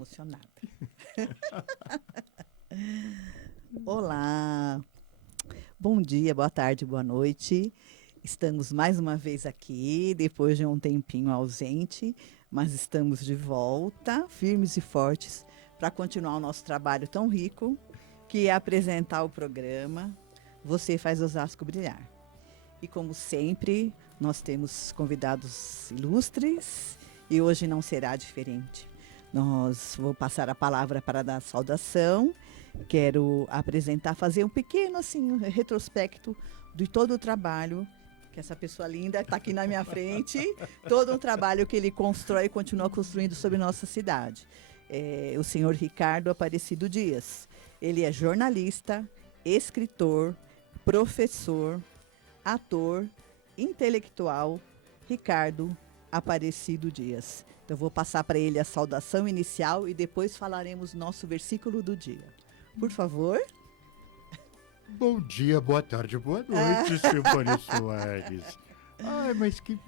emocionada. Olá, bom dia, boa tarde, boa noite. Estamos mais uma vez aqui, depois de um tempinho ausente, mas estamos de volta, firmes e fortes, para continuar o nosso trabalho tão rico, que é apresentar o programa Você Faz Osasco Brilhar. E como sempre, nós temos convidados ilustres e hoje não será diferente. Vou passar a palavra para dar saudação. Quero apresentar, fazer um pequeno assim, retrospecto de todo o trabalho que essa pessoa linda está aqui na minha frente, todo um trabalho que ele constrói e continua construindo sobre nossa cidade. O senhor Ricardo Aparecido Dias. Ele é jornalista, escritor, professor, ator, intelectual, Ricardo Aparecido Dias. Então, vou passar para ele a saudação inicial e depois falaremos nosso versículo do dia. Por favor. Bom dia, boa tarde, boa noite, Silvânia Soares. Ai, mas que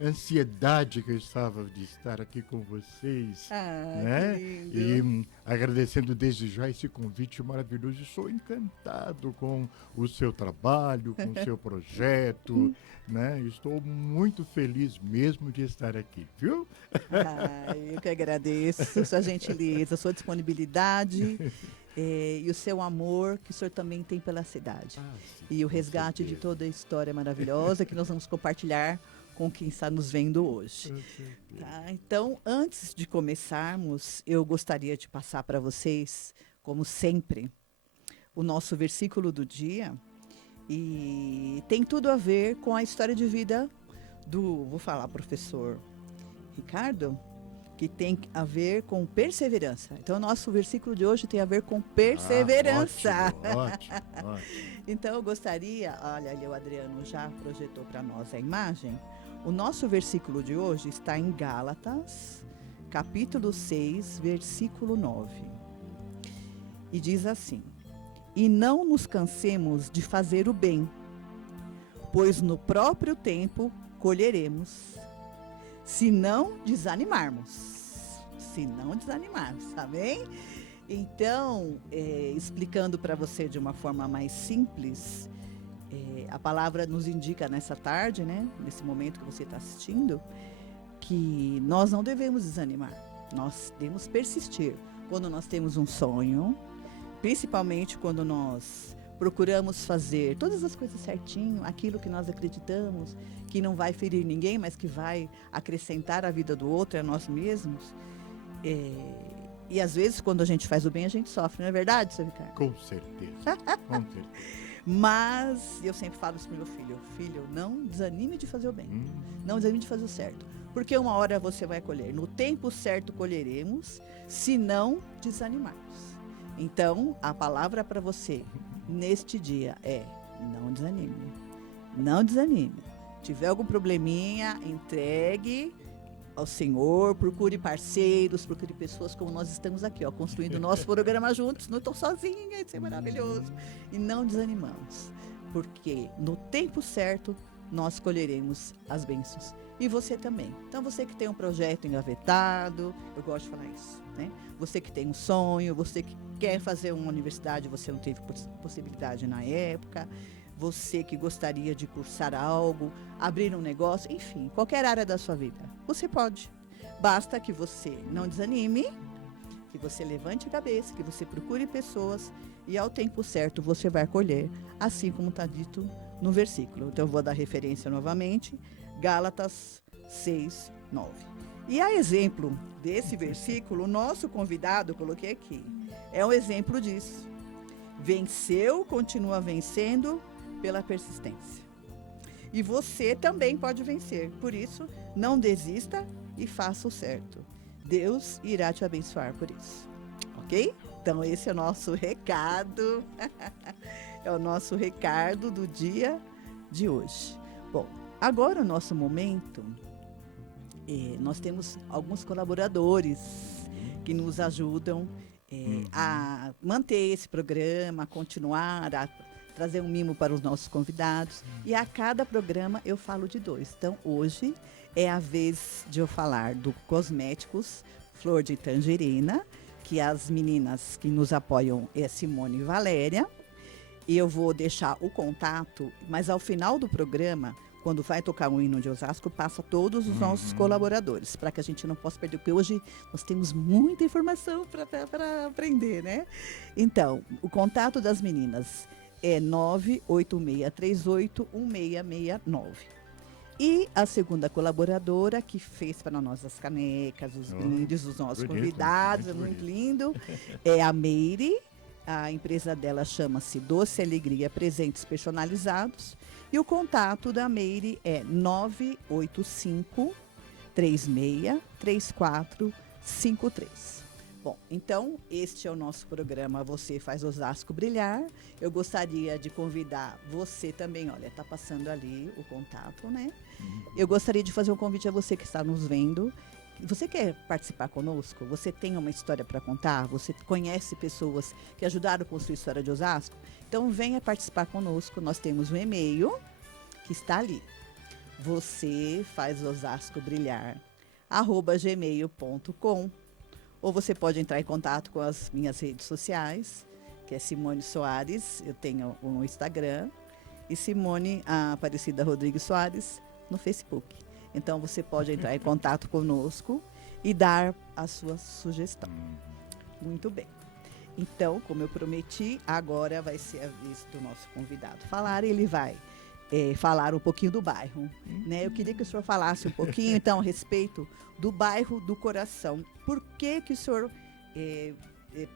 ansiedade que eu estava de estar aqui com vocês, né? Que lindo. E agradecendo desde já esse convite maravilhoso. Estou encantado com o seu trabalho, com o seu projeto, né? Estou muito feliz mesmo de estar aqui, viu? Eu que agradeço sua gentileza, sua disponibilidade e o seu amor que o senhor também tem pela cidade. Sim, E o resgate de toda a história maravilhosa que nós vamos compartilhar com quem está nos vendo hoje. Tá? Então, antes de começarmos, eu gostaria de passar para vocês, como sempre, o nosso versículo do dia. E tem tudo a ver com a história de vida vou falar, professor Ricardo, que tem a ver com perseverança. Então, o nosso versículo de hoje tem a ver com perseverança. Ótimo. Então, eu gostaria, olha ali, o Adriano já projetou para nós a imagem. O nosso versículo de hoje está em Gálatas, capítulo 6, versículo 9. E diz assim: E não nos cansemos de fazer o bem, pois no próprio tempo colheremos, se não desanimarmos. Se não desanimarmos, tá bem? Então, explicando para você de uma forma mais simples, a palavra nos indica nessa tarde, né, nesse momento que você está assistindo, que nós não devemos desanimar, nós devemos persistir. Quando nós temos um sonho, principalmente quando nós procuramos fazer todas as coisas certinho, aquilo que nós acreditamos, que não vai ferir ninguém, mas que vai acrescentar a vida do outro, a nós mesmos. E às vezes, quando a gente faz o bem, a gente sofre, não é verdade, seu Ricardo? Com certeza, com certeza. Mas eu sempre falo isso para o meu filho: filho, não desanime de fazer o bem, não desanime de fazer o certo, porque uma hora você vai colher, no tempo certo colheremos, se não desanimarmos. Então, a palavra para você neste dia é: não desanime, não desanime. Tiver algum probleminha, entregue ao Senhor, procure parceiros, procure pessoas como nós estamos aqui, ó, construindo o nosso programa juntos. Não estou sozinha, isso é maravilhoso. E não desanimamos, porque no tempo certo nós colheremos as bênçãos. E você também. Então, você que tem um projeto engavetado, eu gosto de falar isso, né? Você que tem um sonho, você que quer fazer uma universidade, você não teve possibilidade na época, você que gostaria de cursar algo, abrir um negócio, enfim, qualquer área da sua vida, você pode. Basta que você não desanime, que você levante a cabeça, que você procure pessoas e ao tempo certo você vai colher, assim como está dito no versículo. Então eu vou dar referência novamente, Gálatas 6, 9. E a exemplo desse versículo, o nosso convidado, eu coloquei aqui, é um exemplo disso. Venceu, continua vencendo pela persistência. E você também pode vencer. Por isso, não desista e faça o certo. Deus irá te abençoar por isso. Ok? Então, esse é o nosso recado. É o nosso recado do dia de hoje. Bom, agora o nosso momento, nós temos alguns colaboradores que nos ajudam a manter esse programa, a continuar, a trazer um mimo para os nossos convidados. E a cada programa eu falo de dois. Então, hoje é a vez de eu falar do Cosméticos flor de tangerina, que as meninas que nos apoiam é Simone e Valéria. E eu vou deixar o contato, mas ao final do programa, quando vai tocar o hino de Osasco, passa todos os nossos colaboradores, para que a gente não possa perder, porque hoje nós temos muita informação para aprender, né? Então, o contato das meninas é 986381669. E a segunda colaboradora que fez para nós as canecas, os brindes, os nossos convidados, é muito lindo, é a Meire. A empresa dela chama-se Doce Alegria Presentes Personalizados. E o contato da Meire é 985-36-3453. Bom, então, este é o nosso programa Você Faz Osasco Brilhar. Eu gostaria de convidar você também, olha, está passando ali o contato, né? Eu gostaria de fazer um convite a você que está nos vendo. Você quer participar conosco? Você tem uma história para contar? Você conhece pessoas que ajudaram a construir a história de Osasco? Então, venha participar conosco. Nós temos um e-mail que está ali. Você faz Osasco brilhar, @gmail.com. Ou você pode entrar em contato com as minhas redes sociais, que é Simone Soares, eu tenho um Instagram, e Simone Aparecida Rodrigues Soares no Facebook. Então, você pode entrar em contato conosco e dar a sua sugestão. Muito bem. Então, como eu prometi, agora vai ser a vez do nosso convidado falar. Ele vai falar um pouquinho do bairro. Né? Eu queria que o senhor falasse um pouquinho, então, a respeito do bairro do Coração. Por que o senhor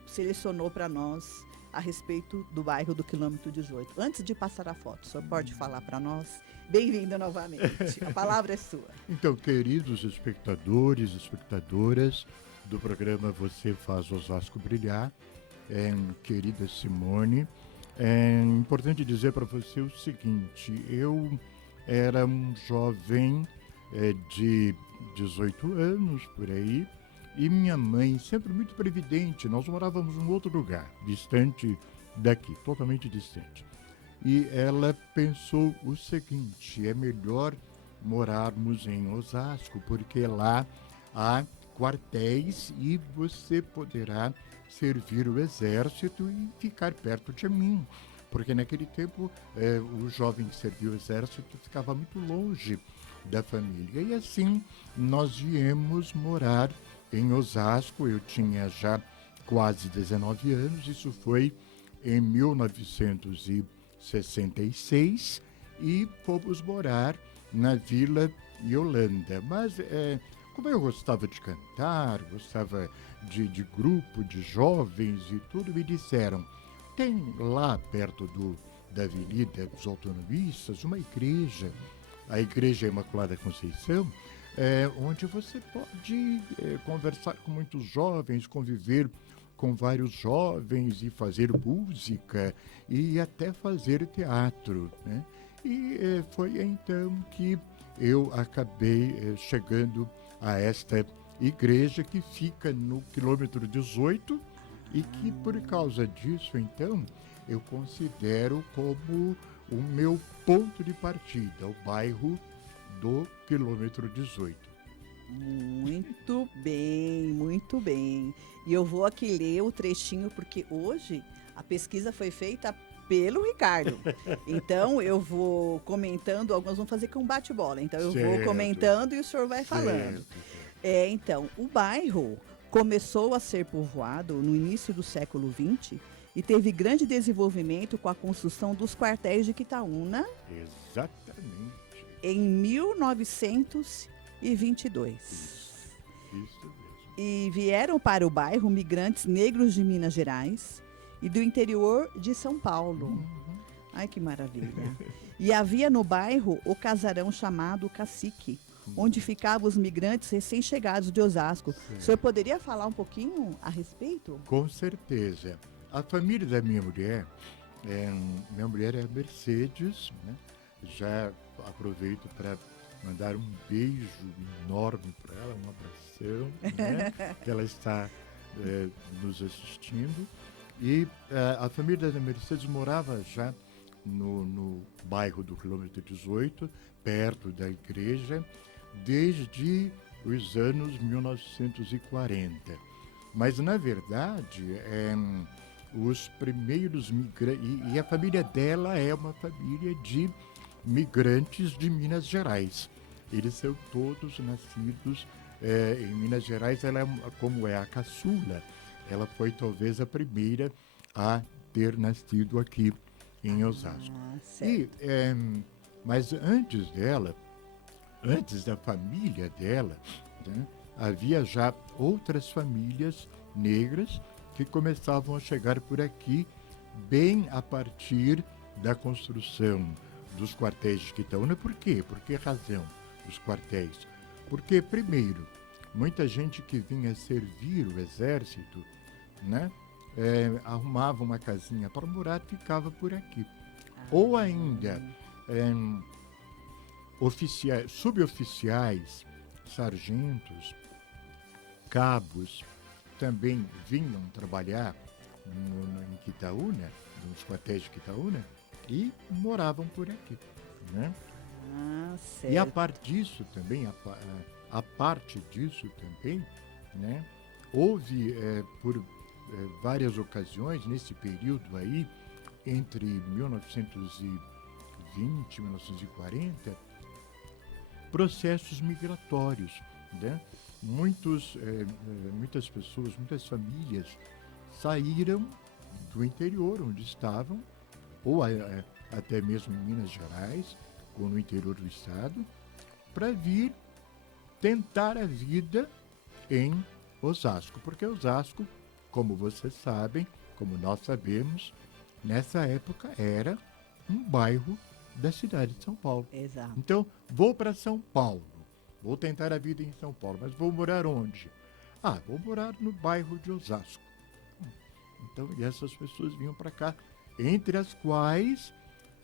selecionou para nós a respeito do bairro do quilômetro 18? Antes de passar a foto, o senhor pode falar para nós? Bem-vindo novamente. A palavra é sua. Então, queridos espectadores, espectadoras do programa Você Faz Osasco Brilhar, querida Simone, é importante dizer para você o seguinte: eu era um jovem de 18 anos, por aí, e minha mãe, sempre muito previdente, nós morávamos em outro lugar, distante daqui, totalmente distante. E ela pensou o seguinte: é melhor morarmos em Osasco, porque lá há quartéis e você poderá servir o exército e ficar perto de mim. Porque naquele tempo o jovem que servia o exército ficava muito longe da família. E assim nós viemos morar em Osasco. Eu tinha já quase 19 anos, isso foi em 1966, e fomos morar na Vila Yolanda. Mas como eu gostava de cantar, gostava de grupo, de jovens e tudo, me disseram: tem lá perto da Avenida dos Autonomistas uma igreja, a Igreja Imaculada Conceição, onde você pode conversar com muitos jovens, conviver com vários jovens e fazer música e até fazer teatro, né? E foi então que eu acabei chegando a esta igreja que fica no quilômetro 18 e que, por causa disso, então, eu considero como o meu ponto de partida, o bairro do quilômetro 18. Muito bem, muito bem. E eu vou aqui ler o trechinho, porque hoje a pesquisa foi feita pelo Ricardo. Então, eu vou comentando, alguns vão fazer com bate-bola. Então, eu vou comentando e o senhor vai falando. Então, o bairro começou a ser povoado no início do século XX e teve grande desenvolvimento com a construção dos quartéis de Quitaúna. Exatamente. Em 1922. Isso mesmo. E vieram para o bairro migrantes negros de Minas Gerais e do interior de São Paulo. Ai, que maravilha. E havia no bairro o casarão chamado Cacique, onde ficavam os migrantes recém-chegados de Osasco. O senhor poderia falar um pouquinho a respeito? Com certeza. A família da minha mulher é a Mercedes, né? Já aproveito para mandar um beijo enorme para ela, um abração, né? Que ela está nos assistindo. E a família da Mercedes morava já no bairro do quilômetro 18, perto da igreja, desde os anos 1940. Mas, na verdade, os primeiros migrantes... E a família dela é uma família de migrantes de Minas Gerais. Eles são todos nascidos em Minas Gerais. Ela, como é a caçula, ela foi talvez a primeira a ter nascido aqui em Osasco. Certo. Mas antes dela, antes da família dela, né, havia já outras famílias negras que começavam a chegar por aqui bem a partir da construção dos quartéis de Quitaúna. Por quê? Por que razão os quartéis? Porque, primeiro, muita gente que vinha servir o exército, né, arrumava uma casinha para morar e ficava por aqui. Ou ainda, suboficiais, sargentos, cabos, também vinham trabalhar em Quitaúna, nos quartéis de Quitaúna, e moravam por aqui, né? Certo. E a parte disso também, a parte disso também, né? Houve, por várias ocasiões, nesse período aí, entre 1920 e 1940, processos migratórios, né? Muitas pessoas, muitas famílias saíram do interior onde estavam, ou até mesmo em Minas Gerais, ou no interior do estado, para vir tentar a vida em Osasco. Porque Osasco, como vocês sabem, como nós sabemos, nessa época era um bairro da cidade de São Paulo. Exato. Então, vou para São Paulo, vou tentar a vida em São Paulo, mas vou morar onde? Vou morar no bairro de Osasco. Então, e essas pessoas vinham para cá, entre as quais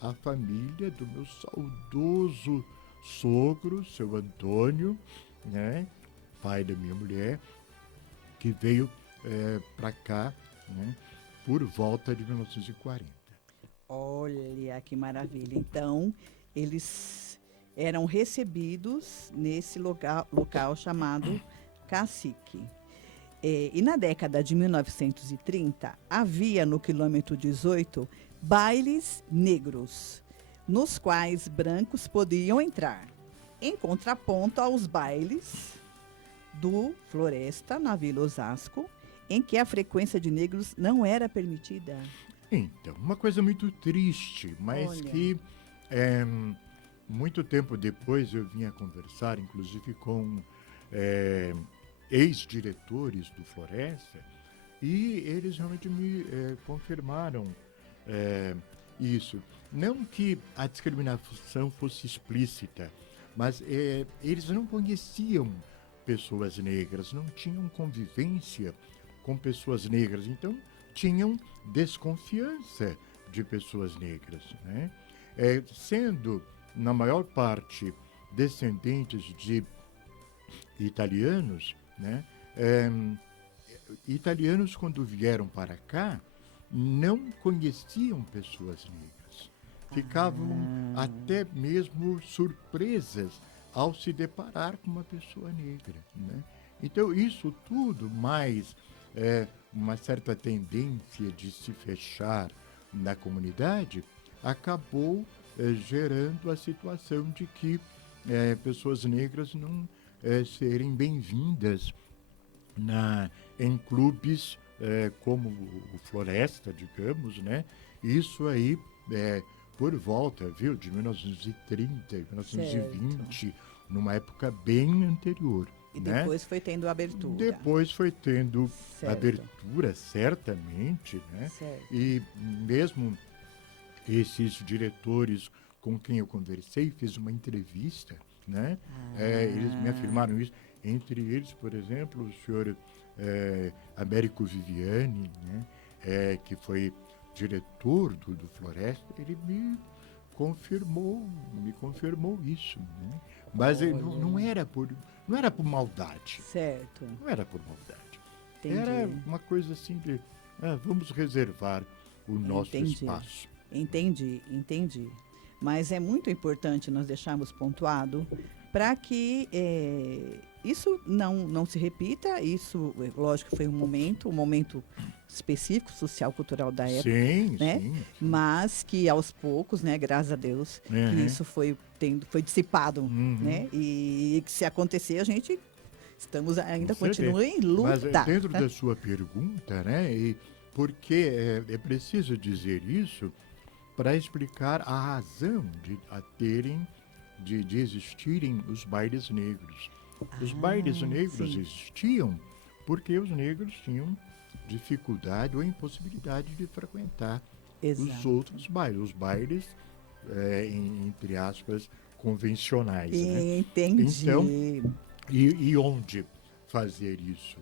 a família do meu saudoso sogro, seu Antônio, né, pai da minha mulher, que veio para cá, né, por volta de 1940. Olha que maravilha. Então, eles eram recebidos nesse local chamado Cacique. E na década de 1930, havia no quilômetro 18 bailes negros, nos quais brancos podiam entrar, em contraponto aos bailes do Floresta, na Vila Osasco, em que a frequência de negros não era permitida. Então, uma coisa muito triste, mas Olha. que muito tempo depois eu vim a conversar, inclusive com ex-diretores do Floresta, e eles realmente me confirmaram isso. Não que a discriminação fosse explícita, mas eles não conheciam pessoas negras, não tinham convivência com pessoas negras, então tinham desconfiança de pessoas negras, né? Sendo, na maior parte, descendentes de italianos, né? Italianos, quando vieram para cá, não conheciam pessoas negras. Ficavam até mesmo surpresas ao se deparar com uma pessoa negra, né? Então, isso tudo, mais uma certa tendência de se fechar na comunidade, acabou gerando a situação de que pessoas negras não serem bem-vindas em clubes como o Floresta, digamos, né? Isso aí por volta, viu, de 1930, 1920, certo, numa época bem anterior. E depois foi tendo abertura. Depois foi tendo certo, abertura, certamente, né? Certo. E mesmo esses diretores com quem eu conversei, fiz uma entrevista, né? Eles me afirmaram isso. Entre eles, por exemplo, o senhor Américo Viviani, né? Que foi diretor do Floresta, ele me confirmou isso, né? Mas não era por maldade. Certo. Não era por maldade. Entendi. Era uma coisa assim de vamos reservar o nosso espaço. Entendi. Mas é muito importante nós deixarmos pontuado para que isso não se repita, isso, lógico, que foi um momento específico, social, cultural da época, Sim, né? sim. Mas que aos poucos, né, graças a Deus, que Uhum. isso foi dissipado, Uhum. né? E que se acontecer, a gente ainda Com certeza. continua em Mas luta. dentro da sua pergunta, né? E porque é preciso dizer isso para explicar a razão de existirem os bailes negros. Os bailes negros Sim. existiam porque os negros tinham dificuldade ou impossibilidade de frequentar os Exato. outros bailes, os bailes, entre aspas, convencionais, né? Então, Entendi. e onde fazer isso?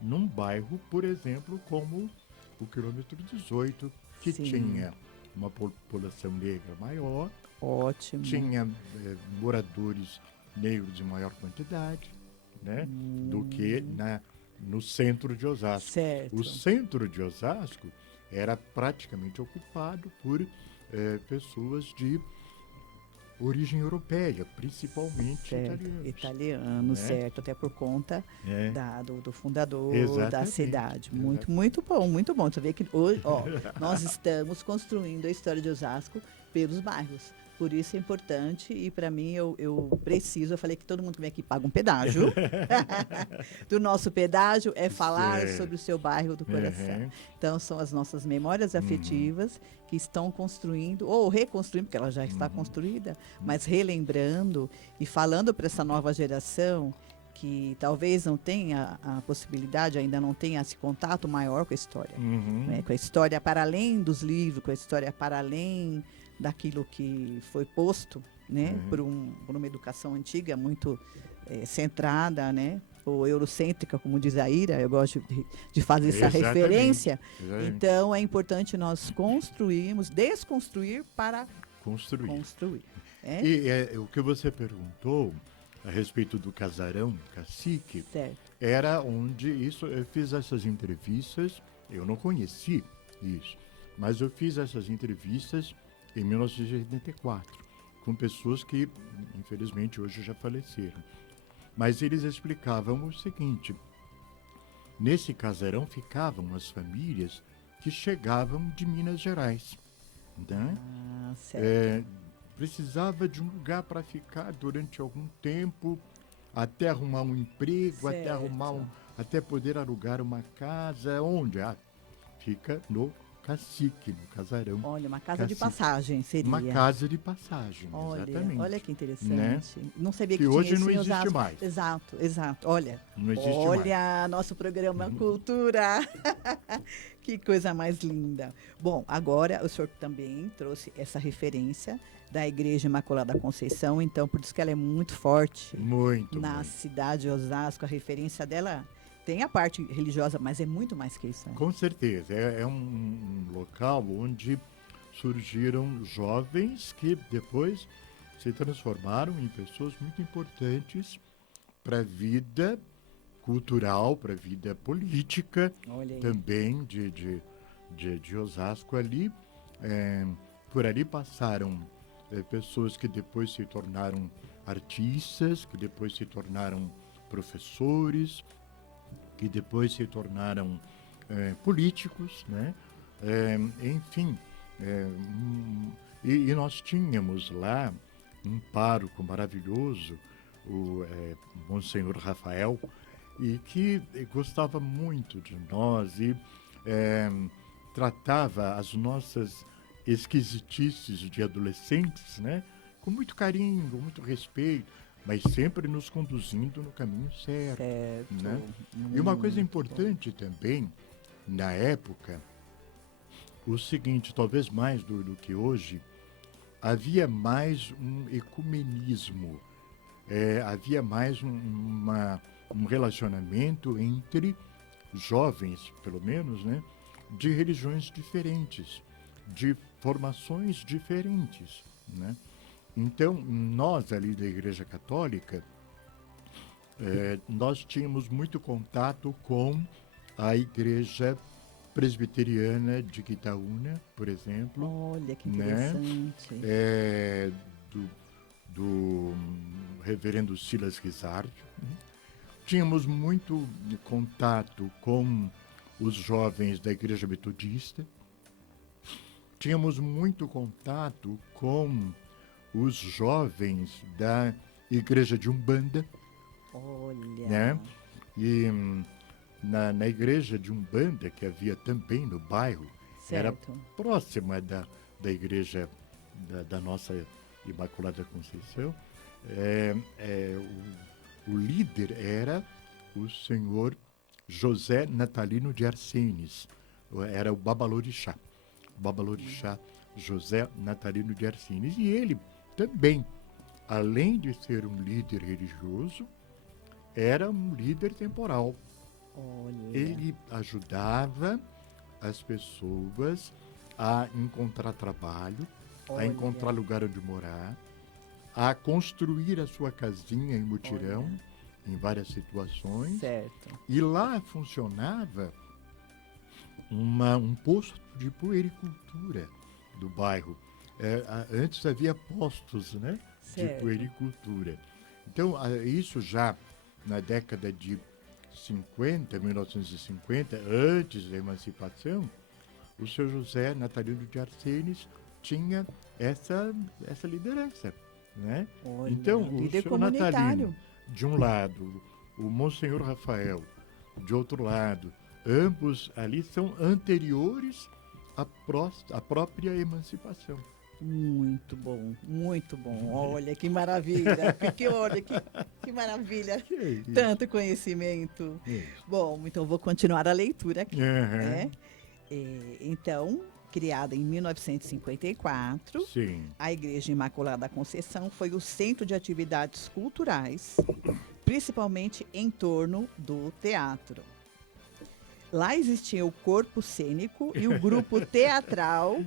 Num bairro, por exemplo, como o quilômetro 18, que Sim. tinha uma população negra maior, Ótimo. tinha moradores negros em maior quantidade, né, do que no centro de Osasco. Certo. O centro de Osasco era praticamente ocupado por pessoas de origem europeia, principalmente Certo. italianos. Italiano, né? certo. Até por conta É. do fundador da Exatamente. cidade. Exatamente. Muito bom, muito bom. Você vê que hoje, nós estamos construindo a história de Osasco pelos bairros. Por isso é importante e para mim eu preciso, eu falei que todo mundo que vem aqui paga um pedágio. Do nosso pedágio é falar Certo. sobre o seu bairro do coração. Uhum. Então são as nossas memórias afetivas que estão construindo ou reconstruindo, porque ela já está construída, mas relembrando e falando para essa nova geração que talvez não tenha a possibilidade, ainda não tenha esse contato maior com a história. Uhum. Né? Com a história para além dos livros, com a história para além daquilo que foi posto, né? Por uma educação antiga muito centrada, né? Ou eurocêntrica, como diz a Ira, eu gosto de fazer essa Exatamente. referência. Exatamente. Então, é importante nós desconstruir para Construir. É? E o que você perguntou a respeito do casarão cacique, Certo. era onde eu fiz essas entrevistas, eu não conheci isso, mas eu fiz essas entrevistas em 1984, com pessoas que, infelizmente, hoje já faleceram. Mas eles explicavam o seguinte: nesse casarão ficavam as famílias que chegavam de Minas Gerais. Né? Ah, certo. Precisava de um lugar para ficar durante algum tempo, até arrumar um emprego, até poder alugar uma casa. Onde? Fica no cacique, no casarão. Olha, uma casa de passagem seria. Uma casa de passagem, Olha, exatamente. olha que interessante. Né? Não sabia que que hoje tinha não isso em existe Osasco. mais. Exato. Olha, Não existe olha nosso programa Cultura. Que coisa mais linda. Bom, agora o senhor também trouxe essa referência da Igreja Imaculada Conceição, então por isso que ela é muito forte Muito. cidade de Osasco. A referência dela tem a parte religiosa, mas é muito mais que isso. Né? Com certeza. É um local onde surgiram jovens que depois se transformaram em pessoas muito importantes para a vida cultural, para a vida política também de Osasco ali. Por ali passaram pessoas que depois se tornaram artistas, que depois se tornaram professores, que depois se tornaram políticos, né? Enfim, e nós tínhamos lá um pároco maravilhoso, o Monsenhor Rafael, e que gostava muito de nós e tratava as nossas esquisitices de adolescentes, né, com muito carinho, com muito respeito, mas sempre nos conduzindo no caminho certo. Né? E uma coisa importante também, na época, o seguinte, talvez mais do que hoje, havia mais um ecumenismo, havia mais um relacionamento entre jovens, pelo menos, né, de religiões diferentes, de formações diferentes, né? Então, nós ali da Igreja Católica, nós tínhamos muito contato com a Igreja Presbiteriana de Quitaúna, por exemplo. Olha que interessante. Né? do reverendo Silas Rizard. Tínhamos muito contato com os jovens da Igreja Metodista. Tínhamos muito contato com os jovens da Igreja de Umbanda. Olha. Né? E na Igreja de Umbanda, que havia também no bairro, era Certo. próxima da igreja da nossa Imaculada Conceição, o líder era o senhor José Natalino de Arsenis, era o Babalorixá. Babalorixá José Natalino de Arsenis. E ele também, além de ser um líder religioso, era um líder temporal. Olha. Ele ajudava as pessoas a encontrar trabalho, a Olha. encontrar lugar onde morar, a construir a sua casinha em mutirão, em várias situações. Certo. E lá funcionava um posto de puericultura do bairro. Antes havia postos, né, de Certo. puericultura. Então, isso já na década de 1950, antes da emancipação, o seu José Natalino de Arsenis tinha essa liderança, né? Olha, Então, o líder seu comunitário. Natalino, de um lado, o Monsenhor Rafael, de outro lado, ambos ali são anteriores à própria emancipação. Muito bom, muito bom. Olha que maravilha. Olha que maravilha. Tanto conhecimento. Bom, então vou continuar a leitura aqui. Né? Então, criada em 1954, Sim. a Igreja Imaculada Conceição foi o centro de atividades culturais, principalmente em torno do teatro. Lá existia o corpo cênico e o grupo teatral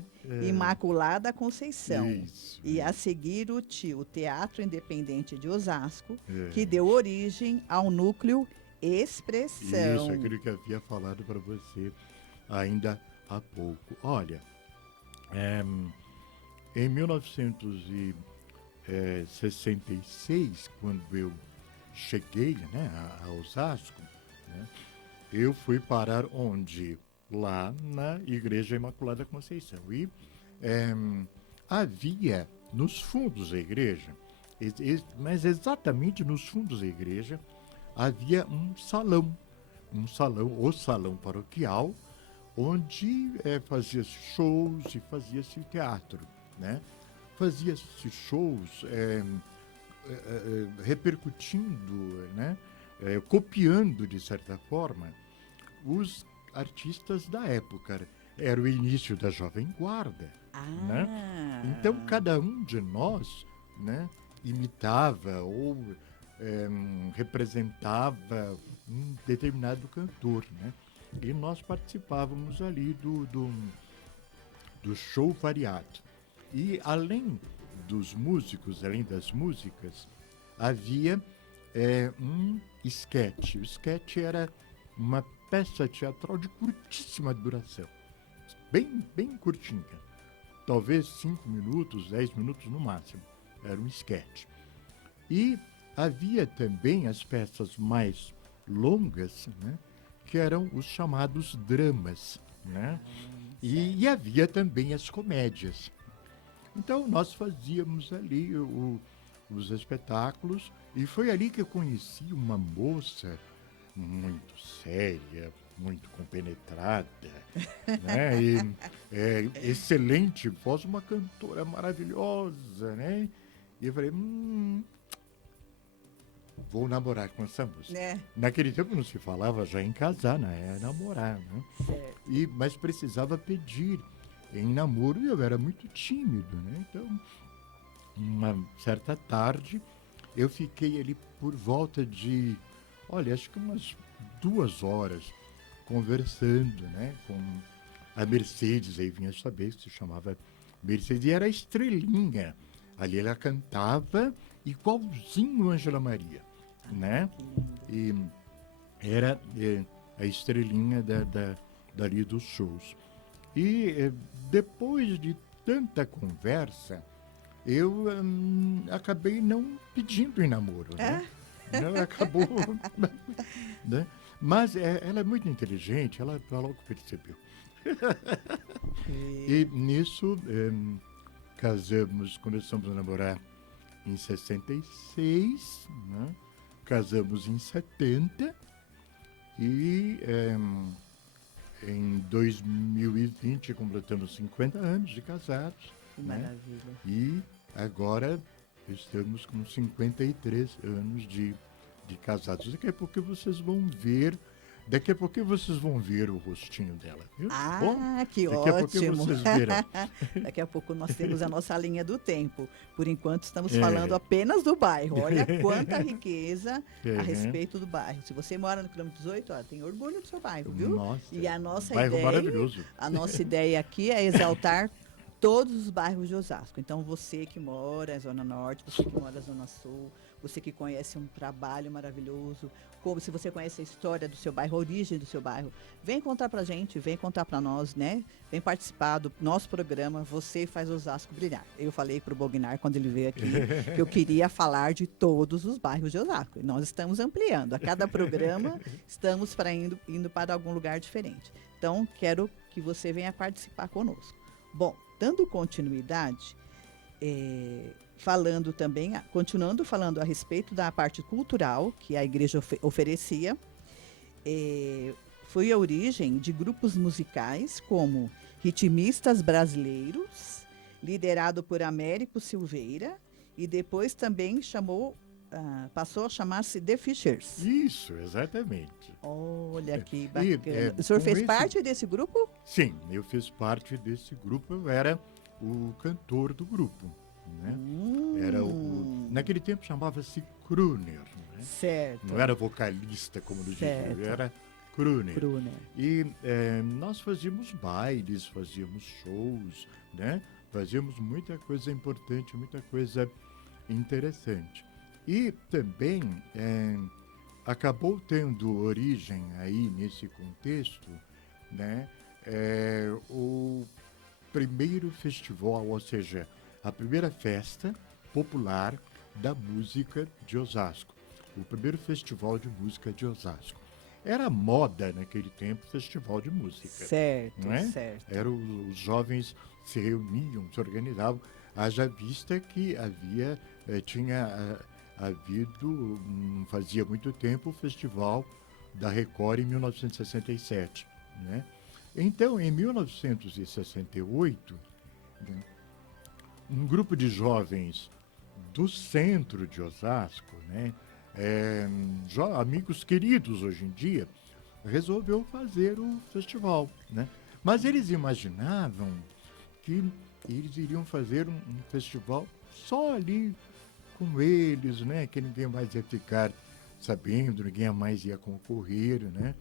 Imaculada Conceição. Isso. E a seguir o Teatro Independente de Osasco, que deu origem ao núcleo Expressão. Isso, aquilo que eu havia falado para você ainda há pouco. Olha, em 1966, quando eu cheguei, né, a Osasco, né, eu fui parar onde? Lá na Igreja Imaculada Conceição. E havia nos fundos da igreja, mas exatamente nos fundos da igreja, havia o salão paroquial, onde fazia-se shows e fazia-se teatro, né? Fazia-se shows repercutindo, né? Copiando, de certa forma, os artistas da época. Era o início da Jovem Guarda. Né? Então, cada um de nós, né, imitava ou representava um determinado cantor. Né? E nós participávamos ali do show variado. E além dos músicos, além das músicas, havia um esquete. O esquete era uma peça teatral de curtíssima duração, bem curtinha, talvez 5 minutos, 10 minutos no máximo, era um esquete. E havia também as peças mais longas, né, que eram os chamados dramas, né? E havia também as comédias. Então nós fazíamos ali os espetáculos, e foi ali que eu conheci uma moça muito séria, muito compenetrada, né? E, excelente voz, uma cantora maravilhosa, né? E eu falei, vou namorar com essa moça. Né? Naquele tempo não se falava já em casar, né? Era namorar, né? Certo. Mas precisava pedir em namoro, e eu era muito tímido, né? Então, uma certa tarde, eu fiquei ali por volta de, olha, acho que umas 2 horas conversando, né, com a Mercedes. Aí vinha saber que se chamava Mercedes, e era a estrelinha. Ali ela cantava igualzinho Ângela Maria, né? E era a estrelinha dali dos shows. E depois de tanta conversa, eu acabei não pedindo em namoro, né? Ela acabou, né? Mas ela é muito inteligente, ela logo percebeu. E nisso, começamos a namorar em 66, né? Casamos em 70 e em 2020 completamos 50 anos de casados. Que maravilha. E agora estamos com 53 anos de casados. Daqui a pouco vocês vão ver o rostinho dela, viu? Ah, bom? que Daqui a pouco ótimo. vocês verão. Daqui a pouco nós temos a nossa linha do tempo. Por enquanto estamos É. falando apenas do bairro. Olha quanta riqueza É. a respeito do bairro. Se você mora no quilômetro 18, ó, tem orgulho do seu bairro, viu? Nossa, E a nossa bairro ideia, maravilhoso. a nossa ideia aqui é exaltar todos os bairros de Osasco. Então, você que mora na Zona Norte, você que mora na Zona Sul, você que conhece um trabalho maravilhoso, como se você conhece a história do seu bairro, a origem do seu bairro, vem contar pra gente, vem contar pra nós, né? Vem participar do nosso programa Você Faz Osasco Brilhar. Eu falei pro Bognar, quando ele veio aqui, que eu queria falar de todos os bairros de Osasco. E nós estamos ampliando. A cada programa, estamos indo para algum lugar diferente. Então, quero que você venha participar conosco. Bom, dando continuidade, continuando falando a respeito da parte cultural que a igreja oferecia, foi a origem de grupos musicais como Ritmistas Brasileiros, liderado por Américo Silveira, e depois também passou a chamar-se The Fishers. Isso, exatamente. Olha que bacana. E, o senhor fez parte desse grupo? Sim, eu fiz parte desse grupo, eu era o cantor do grupo. Né? Era naquele tempo chamava-se crooner, né? Certo. Não era vocalista como no dia, era crooner. E nós fazíamos bailes, fazíamos shows, né? Fazíamos muita coisa importante, muita coisa interessante. E também acabou tendo origem aí nesse contexto, né? O primeiro festival, ou seja, a primeira festa popular da música de Osasco. O primeiro festival de música de Osasco. Era moda naquele tempo, festival de música. Certo, não é? certo. Os jovens se reuniam, se organizavam, haja vista que tinha havido, fazia muito tempo, o festival da Record em 1967. Né? Então, em 1968, né, um grupo de jovens do centro de Osasco, né, amigos queridos hoje em dia, resolveu fazer o festival. Né? Mas eles imaginavam que eles iriam fazer um festival só ali com eles, né, que ninguém mais ia ficar sabendo, ninguém mais ia concorrer. Né?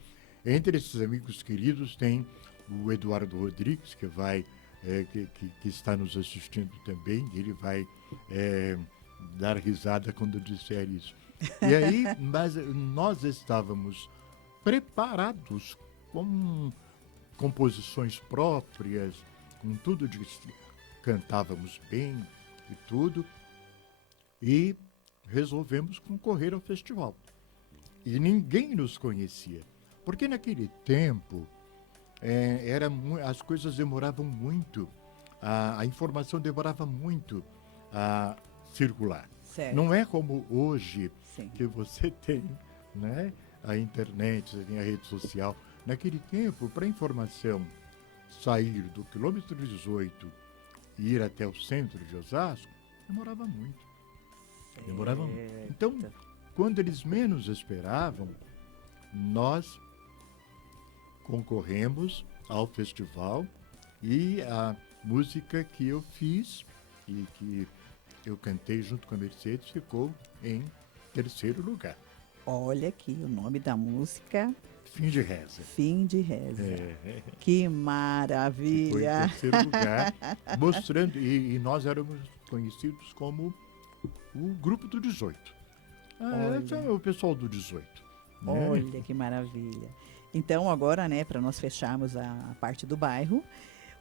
Entre esses amigos queridos tem o Eduardo Rodrigues, que está nos assistindo também, ele vai dar risada quando eu disser isso. E aí, mas nós estávamos preparados com composições próprias, com tudo, cantávamos bem e tudo, e resolvemos concorrer ao festival. E ninguém nos conhecia, porque naquele tempo as coisas demoravam muito, a informação demorava muito a circular. Certo. Não é como hoje, Sim. que você tem, né, a internet, você tem a rede social. Naquele tempo, para a informação sair do quilômetro 18 e ir até o centro de Osasco, demorava muito. Demorava muito. Então, quando eles menos esperavam, nós concorremos ao festival e a música que eu fiz e que eu cantei junto com a Mercedes ficou em terceiro lugar. Olha aqui o nome da música. Fim de Reza. Fim de Reza. Que maravilha! Ficou em terceiro lugar, mostrando, e nós éramos conhecidos como o grupo do 18. Esse é o pessoal do 18. Né? Olha que maravilha. Então, agora, né, para nós fecharmos a parte do bairro,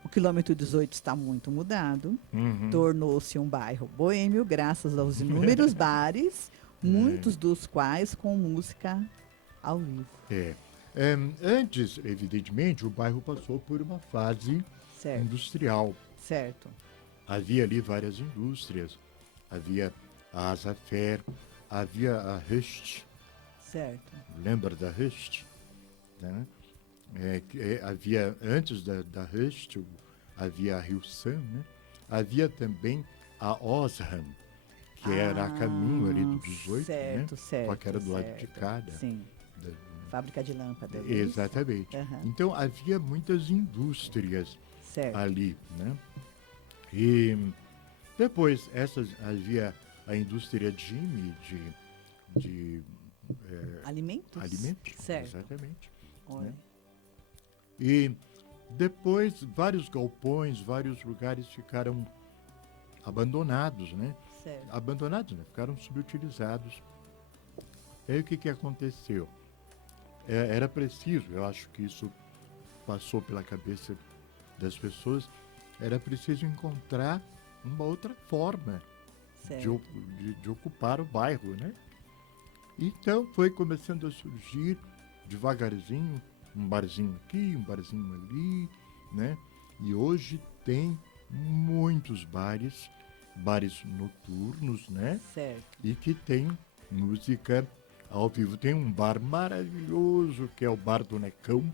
O quilômetro 18 está muito mudado. Uhum. Tornou-se um bairro boêmio, graças aos inúmeros bares, muitos dos quais com música ao vivo. Antes, evidentemente, o bairro passou por uma fase Certo, industrial. certo. Havia ali várias indústrias. Havia a Asafer, havia a Rust. Certo. Lembra da Rust? Né? Havia, antes da Rust, havia a Rio-San, né? Havia também a Osham, que era a caminho ali do 18, certo, né? certo. Só que era do lado de certo. cada. Sim, fábrica de lâmpadas. Exatamente. Aham. Então havia muitas indústrias Certo. ali, né? E depois havia a indústria Jimmy de Alimentos? alimentos, Certo. exatamente. Olha. E depois vários galpões, vários lugares ficaram abandonados, né? Certo. Abandonados, né? Ficaram subutilizados. Aí o que aconteceu? Era preciso, eu acho que isso passou pela cabeça das pessoas, era preciso encontrar uma outra forma Certo. de ocupar o bairro, né? Então foi começando a surgir devagarzinho, um barzinho aqui, um barzinho ali, né? E hoje tem muitos bares noturnos, né? Certo. E que tem música ao vivo. Tem um bar maravilhoso que é o Bar do Necão. Né?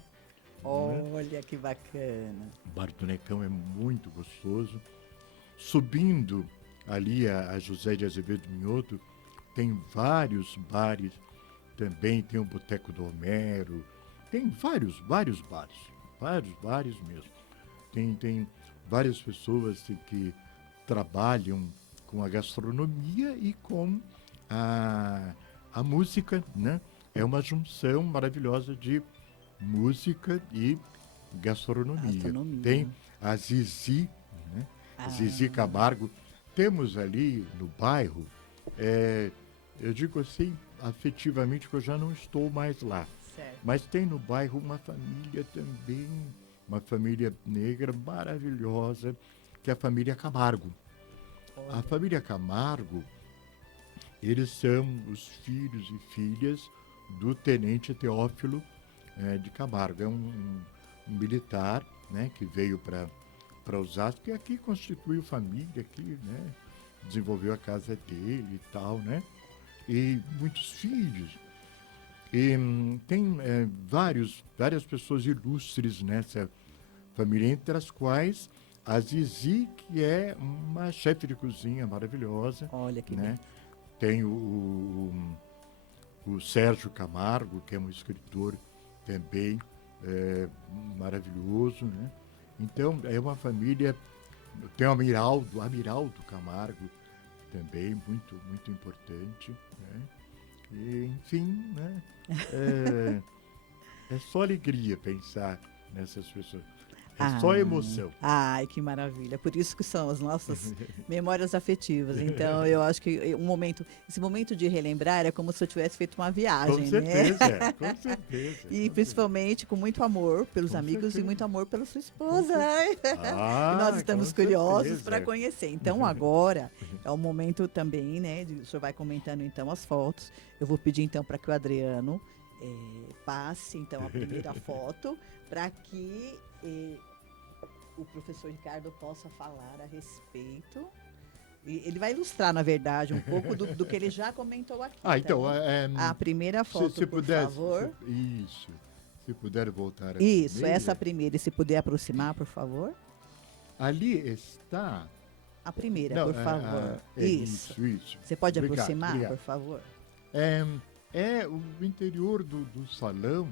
Olha que bacana. O Bar do Necão é muito gostoso. Subindo ali a José de Azevedo Minhoto, tem vários bares também, tem o Boteco do Homero, tem vários bares mesmo. Tem várias pessoas que trabalham com a gastronomia e com a música, né? É uma junção maravilhosa de música e gastronomia. Tem a Zizi, né? Zizi Camargo. Temos ali no bairro, eu digo assim, afetivamente, que eu já não estou mais lá. Certo. Mas tem no bairro uma família também, uma família negra maravilhosa, que é a família Camargo. Olha. A família Camargo, eles são os filhos e filhas do tenente Teófilo de Camargo. É um militar, né, que veio para Osasco e aqui constituiu família, aqui, né, desenvolveu a casa dele e tal, né, e muitos filhos. E tem várias pessoas ilustres nessa família, entre as quais a Zizi, que é uma chefe de cozinha maravilhosa. Olha que né? Tem o Sérgio Camargo, que é um escritor também maravilhoso, né? Então, é uma família... Tem o Amiraldo Camargo, também muito, muito importante, né? E, enfim, né? É só alegria pensar nessas pessoas. É só emoção. Ai, que maravilha. Por isso que são as nossas memórias afetivas. Então, eu acho que esse momento de relembrar é como se eu tivesse feito uma viagem, com certeza, com certeza. E principalmente com muito amor pelos amigos e muito amor pela sua esposa. E nós estamos curiosos para conhecer. Então, agora é o momento também, né? O senhor vai comentando então as fotos. Eu vou pedir então para que o Adriano passe então a primeira foto para que o professor Ricardo possa falar a respeito. E ele vai ilustrar, na verdade, um pouco do que ele já comentou aqui. Então, a primeira foto, se por puder, favor. Isso. Se puder voltar a Isso, primeira. essa primeira. E se puder aproximar, por favor. Ali está... A primeira, por favor. Isso. Você pode Obrigado, aproximar, obrigado. por favor? É o interior do salão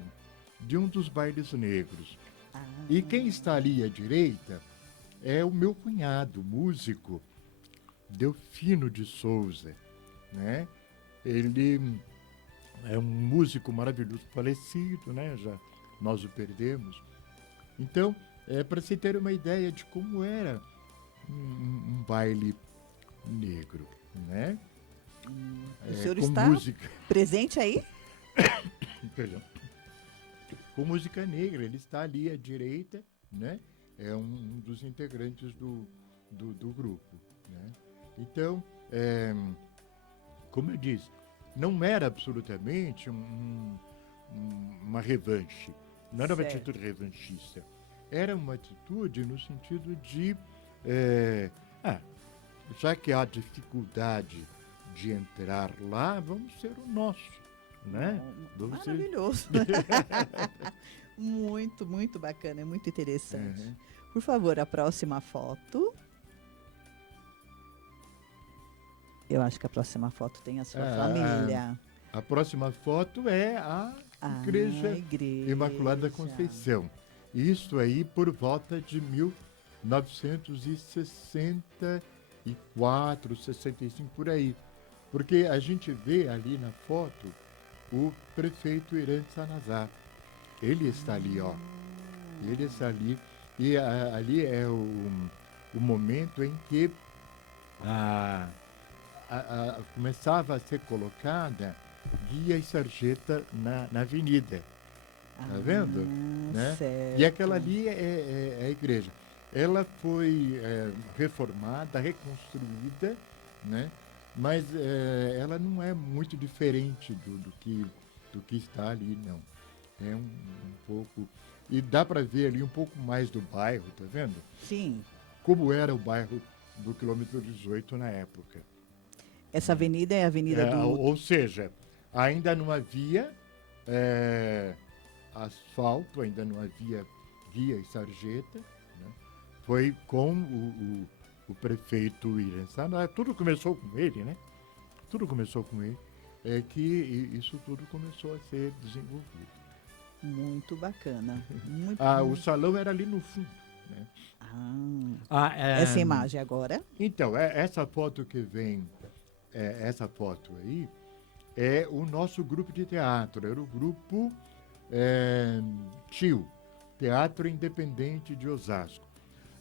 de um dos bailes negros. E quem está ali à direita é o meu cunhado, músico, Delfino de Souza, né? Ele é um músico maravilhoso, falecido, né? Nós o perdemos. Então, para se ter uma ideia de como era um baile negro, né? O senhor com está música... presente aí? Perdão. Com música negra, ele está ali à direita, né? é um dos integrantes do grupo, né? Então, como eu disse, não era absolutamente uma revanche, não era uma Certo. atitude revanchista, era uma atitude no sentido de, já que há dificuldade de entrar lá, vamos ser o nosso, né? Vamos ser... Maravilhoso. Muito, muito bacana, é muito interessante. Uhum. Por favor, a próxima foto. Eu acho que a próxima foto tem a sua família. A próxima foto é a Igreja Imaculada Conceição. Isso aí por volta de 1964, 65, por aí. Porque a gente vê ali na foto o prefeito Irã Sanazar. Ele está ali, ó. Ele está ali. E ali é o momento em que começava a ser colocada guia e sarjeta na avenida. Tá vendo? Né? Certo. E aquela ali é a igreja. Ela foi reformada, reconstruída, né? Mas ela não é muito diferente do que está ali, não. É um pouco... E dá para ver ali um pouco mais do bairro, tá vendo? Sim. Como era o bairro do quilômetro 18 na época. Essa avenida é a avenida do... Ou seja, ainda não havia asfalto, ainda não havia guia e sarjeta, né? Foi com o prefeito Irã Sanazar, tudo começou com ele, né? Tudo começou com ele, que isso tudo começou a ser desenvolvido. Muito bacana. Muito, O salão era ali no fundo, né? Essa imagem agora. Então, essa foto que vem, essa foto aí, é o nosso grupo de teatro, era o grupo TIO, Teatro Independente de Osasco.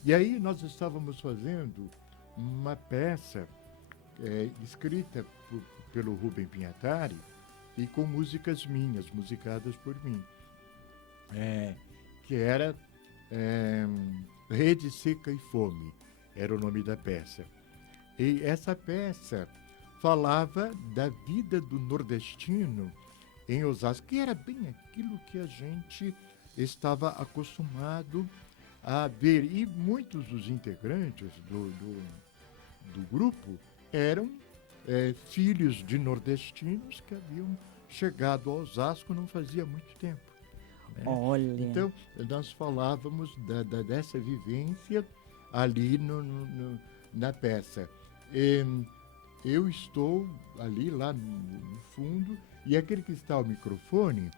E aí nós estávamos fazendo uma peça escrita pelo Rubem Pinhatari e com músicas minhas, musicadas por mim, que era Rede Seca e Fome, era o nome da peça. E essa peça falava da vida do nordestino em Osasco, que era bem aquilo que a gente estava acostumado a ver. E muitos dos integrantes do grupo eram filhos de nordestinos que haviam chegado a Osasco não fazia muito tempo. Né? Olha. Então, nós falávamos dessa vivência ali na peça. Eu estou ali, lá no fundo, e aquele que está ao microfone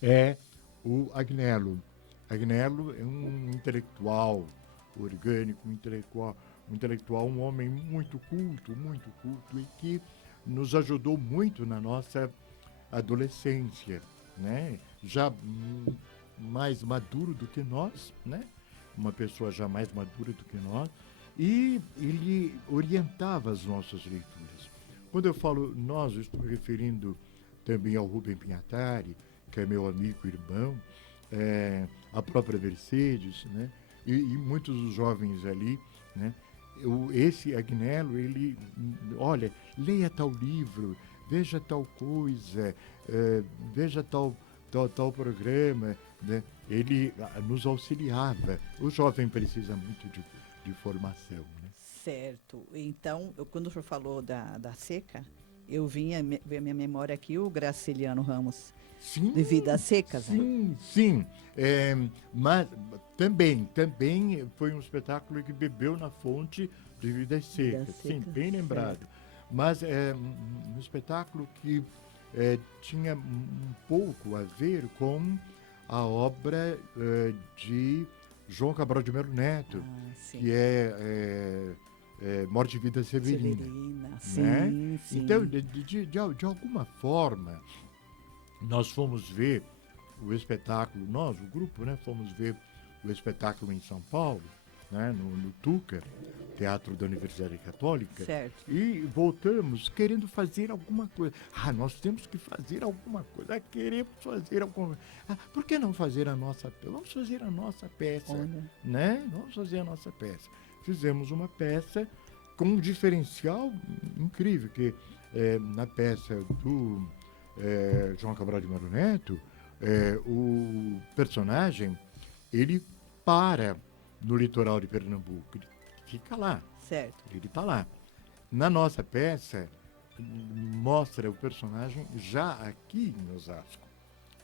é o Agnello. Agnello é um intelectual orgânico, um intelectual, um homem muito culto, e que nos ajudou muito na nossa adolescência, né? Já mais maduro do que nós, né? Uma pessoa já mais madura do que nós, e ele orientava as nossas leituras. Quando eu falo nós, eu estou me referindo também ao Rubem Pinhatari, que é meu amigo e irmão, a própria Mercedes, né? E muitos dos jovens ali, né? Esse Agnello, ele, olha, leia tal livro, veja tal coisa, veja tal programa, né? Ele nos auxiliava. O jovem precisa muito de formação, né? Certo. Então, quando o senhor falou da seca, eu veio a minha memória aqui o Graciliano Ramos. Sim, de Vidas Secas. Sim, sim. Mas também foi um espetáculo que bebeu na fonte de Vidas Secas. Sim, bem lembrado. Certo. Mas é um espetáculo que tinha um pouco a ver com a obra de João Cabral de Melo Neto, que é Morte e Vida Severina. Né? Sim, sim. Então, de alguma forma, nós fomos ver o espetáculo, nós, o grupo, né, fomos ver o espetáculo em São Paulo, né, no Tuca, Teatro da Universidade Católica, Certo. e voltamos querendo fazer alguma coisa. Nós temos que fazer alguma coisa. Queremos fazer alguma coisa. Por que não fazer a nossa peça? Vamos fazer a nossa peça, Olha. né? Vamos fazer a nossa peça. Fizemos uma peça com um diferencial incrível, que na peça do João Cabral de Melo Neto, o personagem, ele para no litoral de Pernambuco, ele fica lá. Certo. Ele está lá. Na nossa peça, mostra o personagem já aqui em Osasco.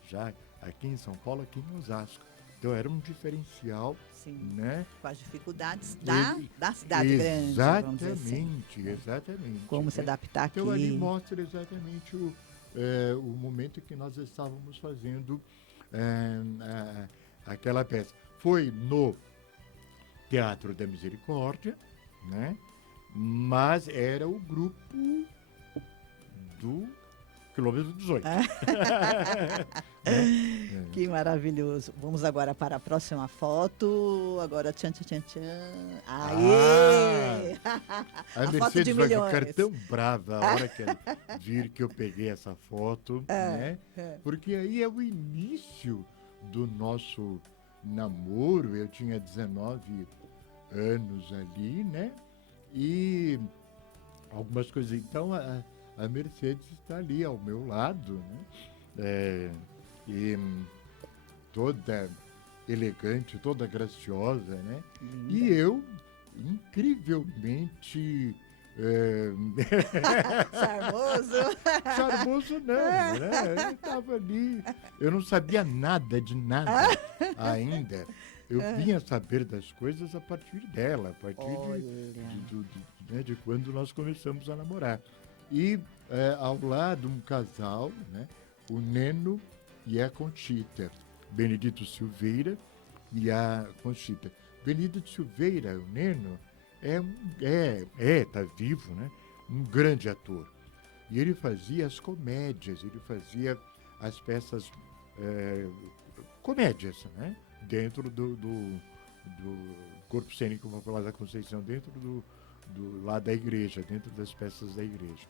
Já aqui em São Paulo, aqui em Osasco. Então era um diferencial, Sim. né? Com as dificuldades da cidade grande, Exatamente, vamos dizer assim. exatamente. Como se né? adaptar aqui. Então ali mostra exatamente o momento que nós estávamos fazendo aquela peça. Foi no Teatro da Misericórdia, né? Mas era o grupo do quilômetro 18. Que maravilhoso. Vamos agora para a próxima foto. Agora, tchan, tchan, tchan, tchan. Aê! A foto Mercedes de vai milhões. ficar tão brava a hora que ela vir que eu peguei essa foto, né? Porque aí é o início do nosso namoro. Eu tinha 19 anos ali, né? E algumas coisas. Então, a Mercedes está ali ao meu lado, né? E toda elegante, toda graciosa, né? Linda. E eu, incrivelmente... Charmoso. Charmoso não, né? Eu estava ali, eu não sabia nada de nada ainda. Eu vinha saber das coisas a partir dela, a partir de quando nós começamos a namorar. E ao lado um casal, né? O Neno e a Conchita. Benedito Silveira e a Conchita. Benedito Silveira, o Neno, tá vivo, né? Um grande ator. E ele fazia as comédias, ele fazia as peças comédias, né? Dentro do Corpo Cênico Popular da Conceição, dentro lá da igreja, dentro das peças da igreja.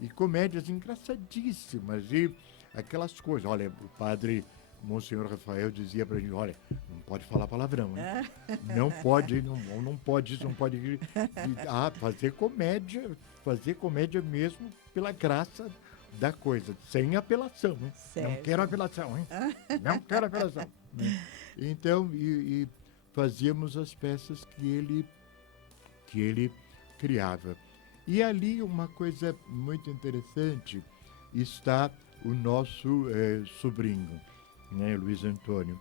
E comédias engraçadíssimas, e aquelas coisas. Olha, o padre Monsenhor Rafael dizia pra gente, olha, não pode falar palavrão, né? Não pode, não pode isso, não pode... fazer comédia mesmo pela graça da coisa, sem apelação, né? Não quero apelação, hein? Não quero apelação. Então, e fazíamos as peças que ele criava. E ali uma coisa muito interessante, está o nosso sobrinho, né, Luiz Antônio.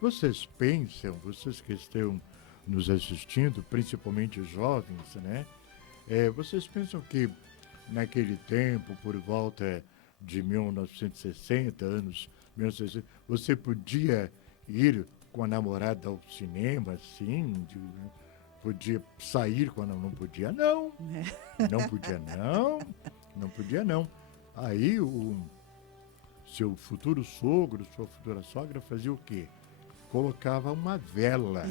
Vocês pensam, vocês que estão nos assistindo, principalmente os jovens, né? Vocês pensam que naquele tempo, por volta de 1960, anos 1960, você podia ir com a namorada ao cinema, assim, podia sair quando não podia? Não. Não podia, não. Não podia, não. Aí o seu futuro sogro, sua futura sogra fazia o quê? Colocava uma vela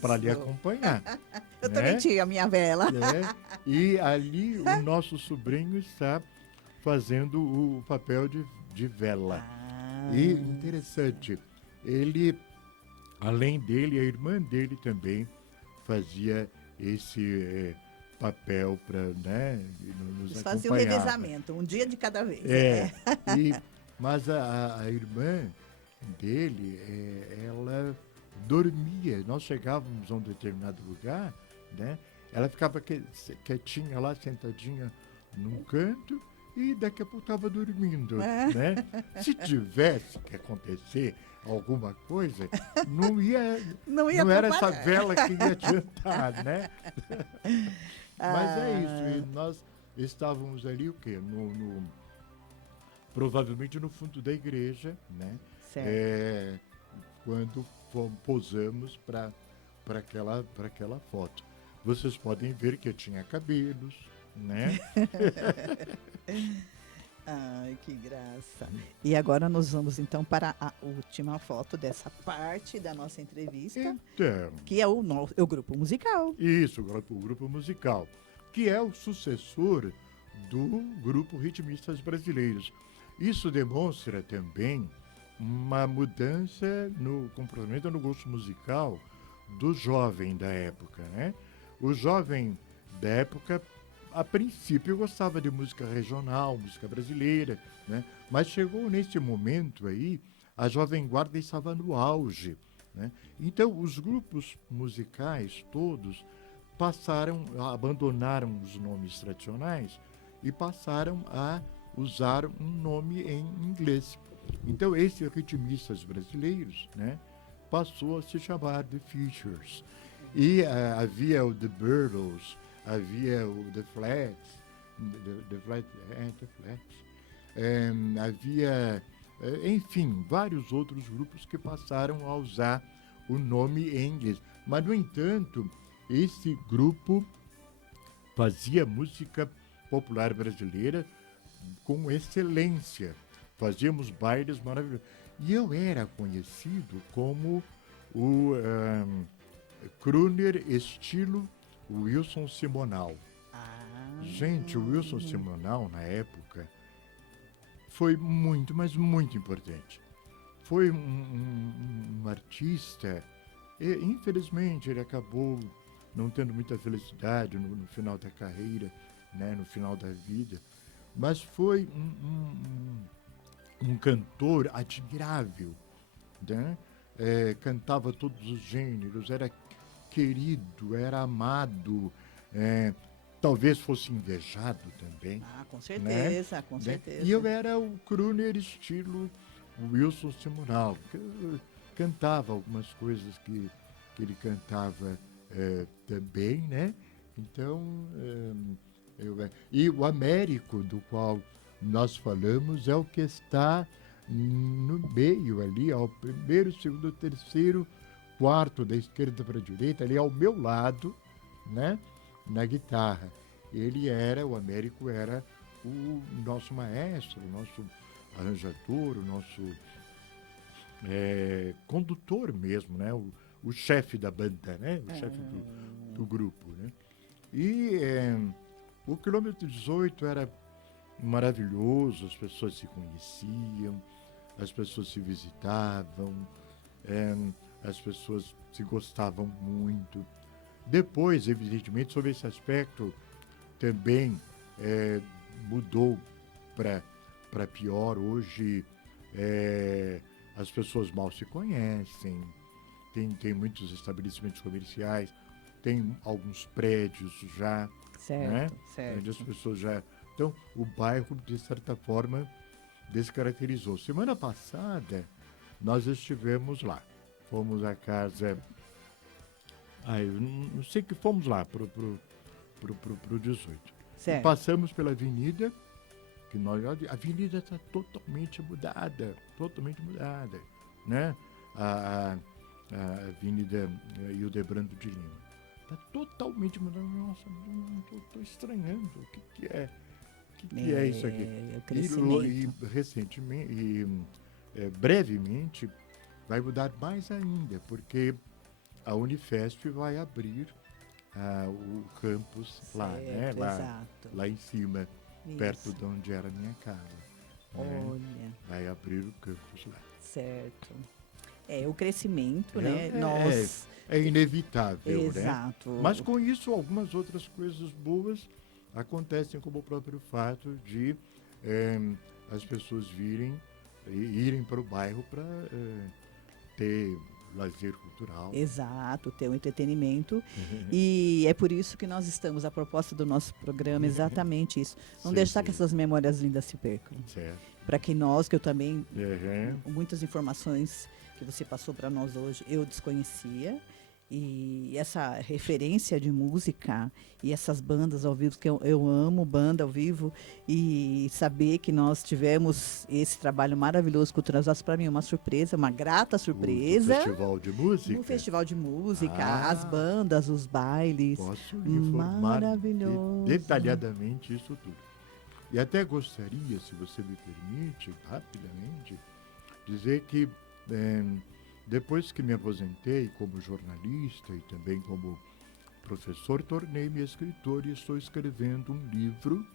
para lhe acompanhar. Eu né? também tinha a minha vela. E ali o nosso sobrinho está fazendo o papel de vela. E interessante, ele, além dele, a irmã dele também fazia esse papel para, né, nos Eles acompanhar. faziam um revezamento, um dia de cada vez. Mas a irmã dele, ela dormia. Nós chegávamos a um determinado lugar, né? Ela ficava quietinha lá, sentadinha num canto, e daqui a pouco estava dormindo, né? Se tivesse que acontecer alguma coisa, não era essa vela que ia adiantar, né? Mas é isso, e nós estávamos ali o quê? Provavelmente no fundo da igreja, né? Certo. Quando posamos para aquela foto. Vocês podem ver que eu tinha cabelos, né? Ai, que graça. E agora nós vamos então para a última foto dessa parte da nossa entrevista, Então, que é o grupo musical. isso, o grupo musical, que é o sucessor do grupo Ritmistas Brasileiros. Isso demonstra também uma mudança no comportamento, no gosto musical do jovem da época, né? O jovem da época, a princípio, gostava de música regional, música brasileira, né? Mas chegou nesse momento aí, a Jovem Guarda estava no auge, né? Então, os grupos musicais todos abandonaram os nomes tradicionais e passaram a usar um nome em inglês. Então, esses ritmistas brasileiros, né, passou a se chamar The Features. E havia o The Beatles, havia o The Flats, The Flats, havia, enfim, vários outros grupos que passaram a usar o nome em inglês. Mas, no entanto, esse grupo fazia música popular brasileira com excelência. Fazíamos bailes maravilhosos. E eu era conhecido como o crooner estilo Wilson Simonal. Gente, o Wilson Simonal, na época, foi muito, mas muito importante. Foi um artista, e, infelizmente, ele acabou não tendo muita felicidade no final da carreira, né, no final da vida, mas foi um cantor admirável, né? Cantava todos os gêneros, era querido, era amado, talvez fosse invejado também. Com certeza, né? com certeza. E eu era o crooner estilo Wilson Simonal, que cantava algumas coisas que ele cantava também, né? Então, e o Américo, do qual nós falamos, é o que está no meio ali, ao primeiro, segundo, terceiro, quarto, da esquerda para a direita, ali ao meu lado, né? Na guitarra. O Américo era o nosso maestro, o nosso arranjador, o nosso condutor mesmo, né? O chefe da banda, né? O chefe do grupo, né? E o quilômetro 18 era maravilhoso, as pessoas se conheciam, as pessoas se visitavam, as pessoas se gostavam muito. Depois, evidentemente, sobre esse aspecto, também mudou para pior. Hoje, as pessoas mal se conhecem, tem muitos estabelecimentos comerciais, tem alguns prédios já, certo, né? certo. Onde as pessoas já... Então, o bairro, de certa forma, descaracterizou. Semana passada, nós estivemos lá. Fomos à casa... eu não sei que fomos lá, pro 18. Certo. E passamos pela avenida, a avenida está totalmente mudada, né? A Avenida Hildebrando de Lima. Está totalmente mudada. Nossa, estou estranhando. O que é? O que é isso aqui? E recentemente, brevemente, vai mudar mais ainda, porque a Unifesp vai abrir o campus lá, né? Lá em cima, isso, perto de onde era a minha casa. Olha. Né? Vai abrir o campus lá. Certo. O crescimento, né? Nós... É inevitável, exato, né? Mas com isso, algumas outras coisas boas acontecem, como o próprio fato de as pessoas irem para o bairro para ter lazer cultural. Exato, ter um entretenimento. E é por isso que nós estamos, a proposta do nosso programa é exatamente isso. Não deixar que essas memórias lindas se percam. Certo. Para que nós, que eu também, muitas informações que você passou para nós hoje, eu desconhecia. E essa referência de música e essas bandas ao vivo, que eu amo banda ao vivo, e saber que nós tivemos esse trabalho maravilhoso cultural, para mim é uma surpresa, uma grata surpresa. O festival de música? No festival de música, as bandas, os bailes. Posso informar maravilhoso. detalhadamente isso tudo. E até gostaria, se você me permite, rapidamente, dizer que depois que me aposentei como jornalista e também como professor, tornei-me escritor e estou escrevendo um livro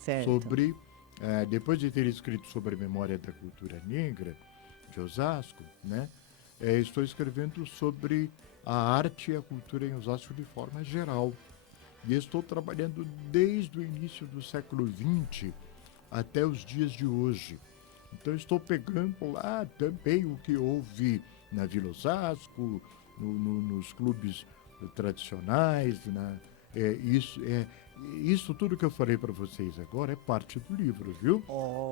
Certo. sobre, depois de ter escrito sobre a memória da cultura negra de Osasco, né, estou escrevendo sobre a arte e a cultura em Osasco de forma geral. E estou trabalhando desde o início do século XX até os dias de hoje. Então estou pegando lá também o que houve na Vila Osasco, nos clubes tradicionais, isso tudo que eu falei para vocês agora é parte do livro, viu?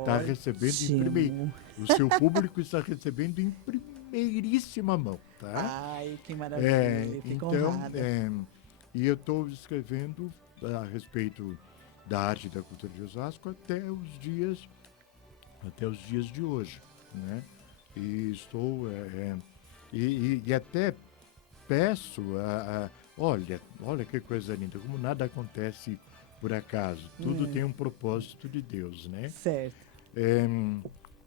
Está recebendo em primeiro. O seu público está recebendo em primeiríssima mão, tá? Ai, que maravilha, fico honrada. E eu estou escrevendo a respeito da arte e da cultura de Osasco até os dias de hoje, né? E estou e até peço olha que coisa linda, como nada acontece por acaso, tudo tem um propósito de Deus, né? Certo.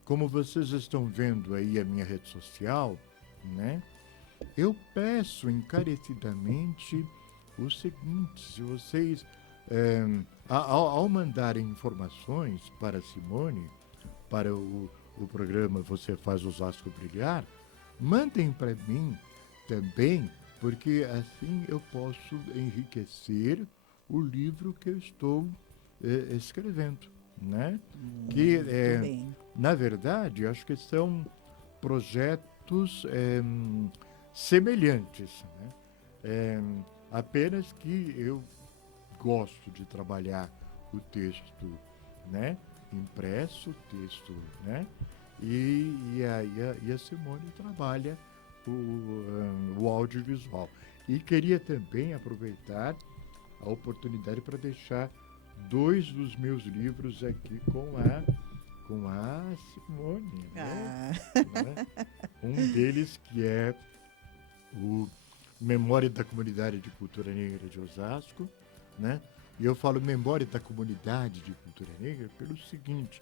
Como vocês estão vendo aí a minha rede social, né? Eu peço encarecidamente o seguinte: se vocês, ao mandarem informações para a Simone, para o programa Você Faz Osasco Brilhar, mandem para mim também, porque assim eu posso enriquecer o livro que eu estou escrevendo, né? Que, bem. na verdade, acho que são projetos semelhantes, né? Apenas que eu gosto de trabalhar o texto, né, impresso, texto, né, e a Simone trabalha o audiovisual. E queria também aproveitar a oportunidade para deixar 2 dos meus livros aqui com a Simone, né? Um deles que é o Memória da Comunidade de Cultura Negra de Osasco, né? E eu falo Memória da Comunidade de Cultura Negra pelo seguinte,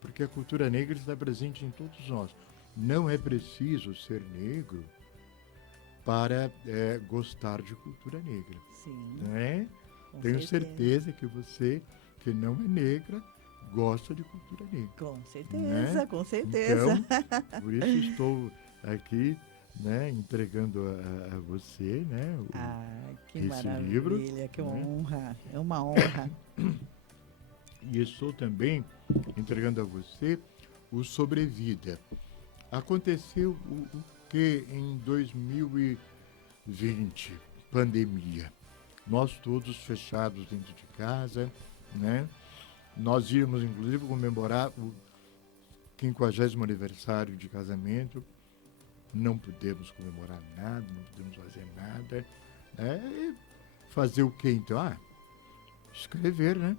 porque a cultura negra está presente em todos nós. Não é preciso ser negro para gostar de cultura negra. Sim. Né? Tenho certeza que você, que não é negra, gosta de cultura negra. Com certeza, né? com certeza. Então, por isso estou aqui, né, entregando a você, né, que esse maravilha, livro, que né? honra, é uma honra. E estou também entregando a você o Sobrevida. Aconteceu o que em 2020, pandemia. Nós todos fechados dentro de casa, né? Nós íamos, inclusive, comemorar o 50º aniversário de casamento. Não pudemos comemorar nada, não pudemos fazer nada. E fazer o quê, então? Escrever, né?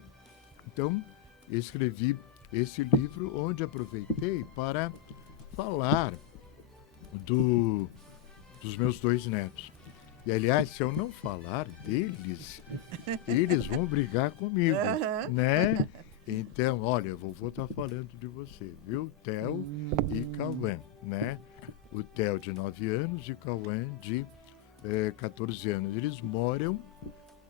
Então, escrevi esse livro, onde aproveitei para falar dos meus 2 netos. E, aliás, se eu não falar deles, eles vão brigar comigo, né? Então, olha, vovô tá falando de você, viu? Theo e Cauã, né? O Theo de 9 anos e o Cauã de 14 anos. Eles moram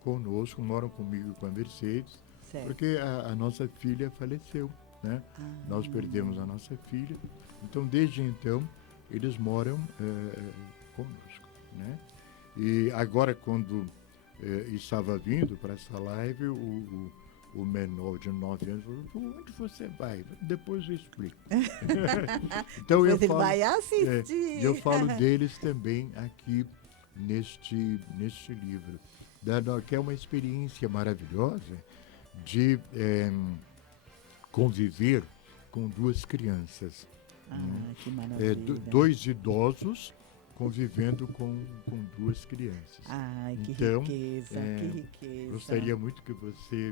conosco, moram comigo e com a Mercedes, Certo. porque a nossa filha faleceu, né? Nós perdemos a nossa filha. Então, desde então, eles moram conosco, né? E agora, quando estava vindo para essa live, o menor de 9 anos falou: onde você vai? Depois eu explico. Então ele vai assistir. eu falo deles também aqui neste livro, que é uma experiência maravilhosa de conviver com 2 crianças. Que maravilha. 2 idosos convivendo com 2 crianças. Que então, riqueza, que riqueza. Gostaria muito que você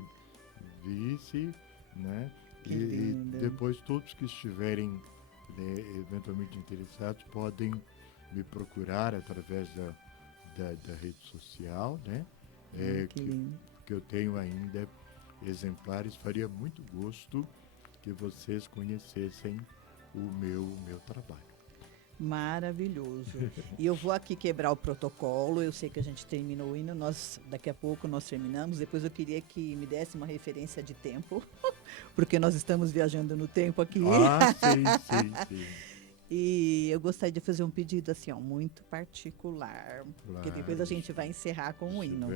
visse, né? E depois todos que estiverem eventualmente interessados podem me procurar através da rede social, né? Que lindo. Que eu tenho ainda exemplares. Faria muito gosto que vocês conhecessem o meu trabalho. Maravilhoso. E eu vou aqui quebrar o protocolo. Eu sei que a gente terminou o hino, daqui a pouco nós terminamos. Depois eu queria que me desse uma referência de tempo, porque nós estamos viajando no tempo aqui. Ah, sim. E eu gostaria de fazer um pedido assim, ó, muito particular, porque depois a gente vai encerrar com o hino.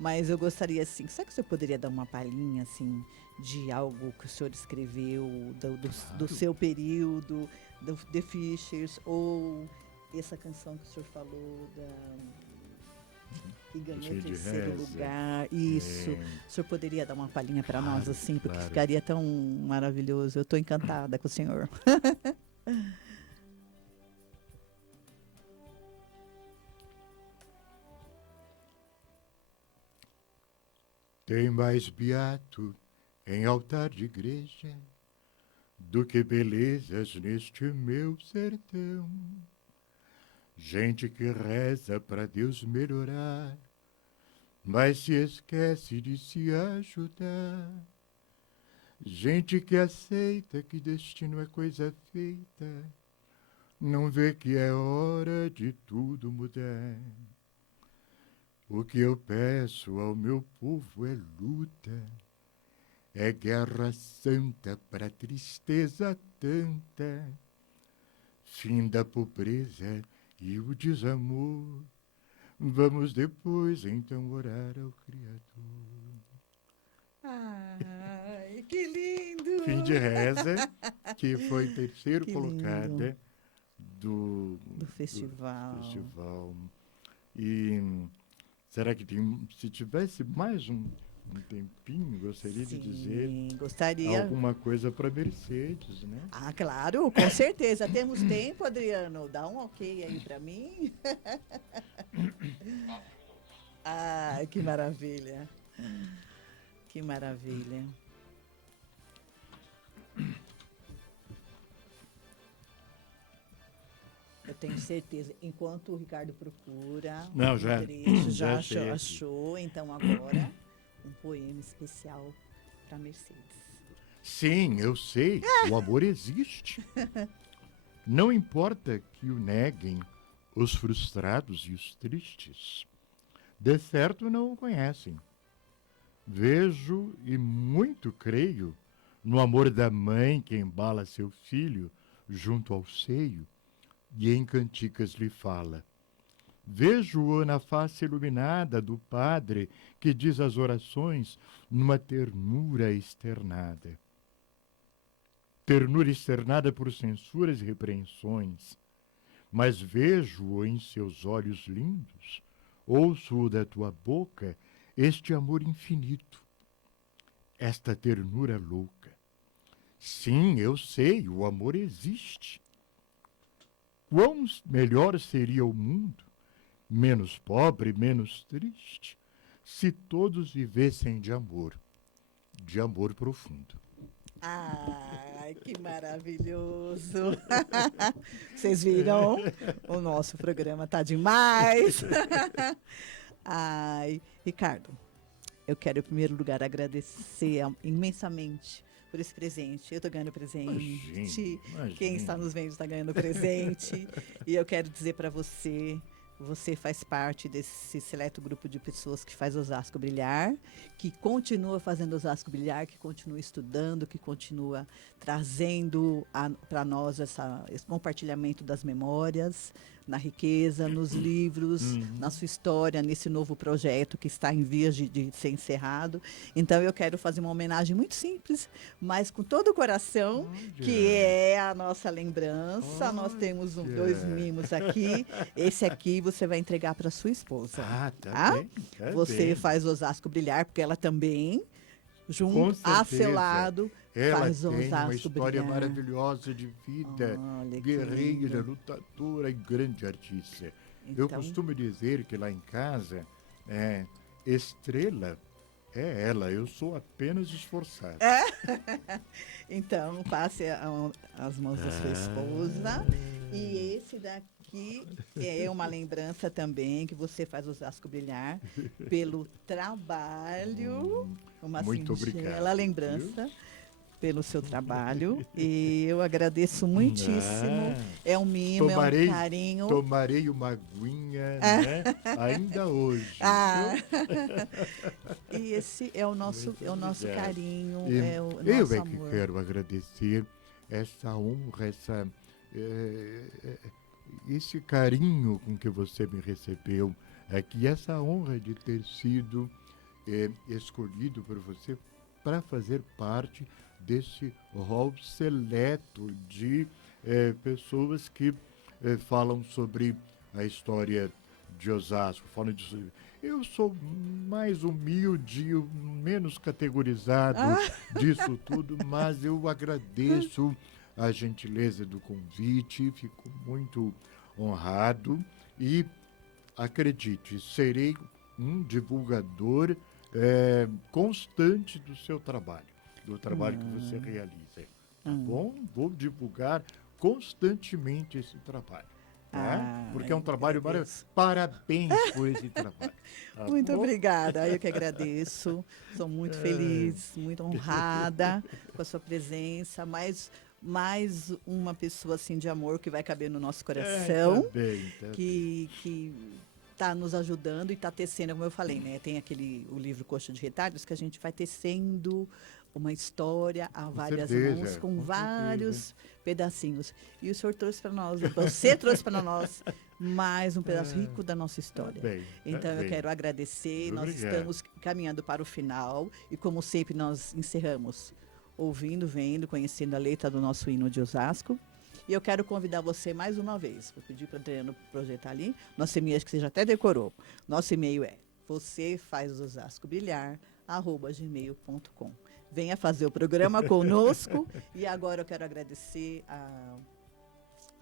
Mas eu gostaria assim, será que o senhor poderia dar uma palhinha assim de algo que o senhor escreveu do seu período, do The Fishers, ou essa canção que o senhor falou que ganhou o terceiro lugar? Isso. O senhor poderia dar uma palhinha para nós assim, porque ficaria tão maravilhoso. Eu estou encantada com o senhor. Tem mais beato em altar de igreja do que belezas neste meu sertão. Gente que reza para Deus melhorar, mas se esquece de se ajudar. Gente que aceita que destino é coisa feita, não vê que é hora de tudo mudar. O que eu peço ao meu povo é luta, é guerra santa para tristeza tanta, fim da pobreza e o desamor. Vamos depois então orar ao Criador. Ai, que lindo! Fim de reza, que foi terceiro colocada do festival. E será que se tivesse mais um tempinho, gostaria de dizer alguma coisa para Mercedes, né? Ah, claro, com certeza. Temos tempo, Adriano. Dá um ok aí para mim. Ah, que maravilha. Que maravilha. Eu tenho certeza. Enquanto o Ricardo procura, já achou. Então agora um poema especial para Mercedes. Sim, eu sei. O amor existe. Não importa que o neguem os frustrados e os tristes. De certo não o conhecem. Vejo e muito creio no amor da mãe que embala seu filho junto ao seio e em canticas lhe fala. Vejo-o na face iluminada do padre que diz as orações numa ternura externada. Ternura externada por censuras e repreensões, mas vejo-o em seus olhos lindos, ouço-o da tua boca este amor infinito, esta ternura louca. Sim, eu sei, o amor existe. Quão melhor seria o mundo, menos pobre, menos triste, se todos vivessem de amor profundo. Ai, que maravilhoso! Vocês viram? O nosso programa tá demais! Ai, Ricardo, eu quero em primeiro lugar agradecer imensamente por esse presente. Eu estou ganhando presente. Imagina. Quem está nos vendo está ganhando presente. E eu quero dizer para você, você faz parte desse seleto grupo de pessoas que faz Osasco brilhar, que continua fazendo Osasco brilhar, que continua estudando, que continua trazendo para nós esse compartilhamento das memórias, na riqueza, nos livros, na sua história, nesse novo projeto que está em vias de ser encerrado. Então, eu quero fazer uma homenagem muito simples, mas com todo o coração, que é a nossa lembrança. Nós temos dois mimos aqui. Esse aqui você vai entregar para sua esposa. Tá bem. Você faz Osasco brilhar, porque ela também, junto a seu lado, ela faz tem Osasco uma história brilhar. maravilhosa de vida, guerreira, lutadora e grande artista. Então, eu costumo dizer que lá em casa, estrela é ela, eu sou apenas esforçado. Então, passe as mãos da sua esposa. E esse daqui que é uma lembrança também que você faz Osasco brilhar pelo trabalho, uma Muito singela obrigado, lembrança pelo seu trabalho. E eu agradeço muitíssimo. É um mimo, é um carinho. Tomarei uma aguinha, né? Ainda hoje. E esse é o nosso carinho, é o Eu nosso é que amor. quero agradecer essa honra, esse carinho com que você me recebeu, que essa honra de ter sido escolhido por você para fazer parte desse rol seleto de pessoas que falam sobre a história de Osasco. Eu sou mais humilde, menos categorizado disso tudo, mas eu agradeço a gentileza do convite, fico muito honrado e, acredite, serei um divulgador constante do seu trabalho, do trabalho que você realiza. Tá bom? Vou divulgar constantemente esse trabalho. Tá? Porque é um trabalho maravilhoso. Parabéns por esse trabalho. Tá muito bom? obrigada. Eu que agradeço. Sou muito feliz, muito honrada com a sua presença. Mais uma pessoa assim de amor que vai caber no nosso coração. Tá bem. Que está nos ajudando e está tecendo, como eu falei, né? Tem o livro Coxa de Retalhos, que a gente vai tecendo uma história a várias mãos, com vários pedacinhos. E o senhor trouxe para nós, você trouxe para nós mais um pedaço rico da nossa história. Então, eu quero agradecer. Nós estamos caminhando para o final e, como sempre, nós encerramos ouvindo, vendo, conhecendo a letra do nosso hino de Osasco. E eu quero convidar você mais uma vez. Vou pedir para a Adriana projetar ali. Nosso e-mail, acho que você já até decorou. Nosso e-mail é vocêfazosascobrilhar@gmail.com. Venha fazer o programa conosco. E agora eu quero agradecer a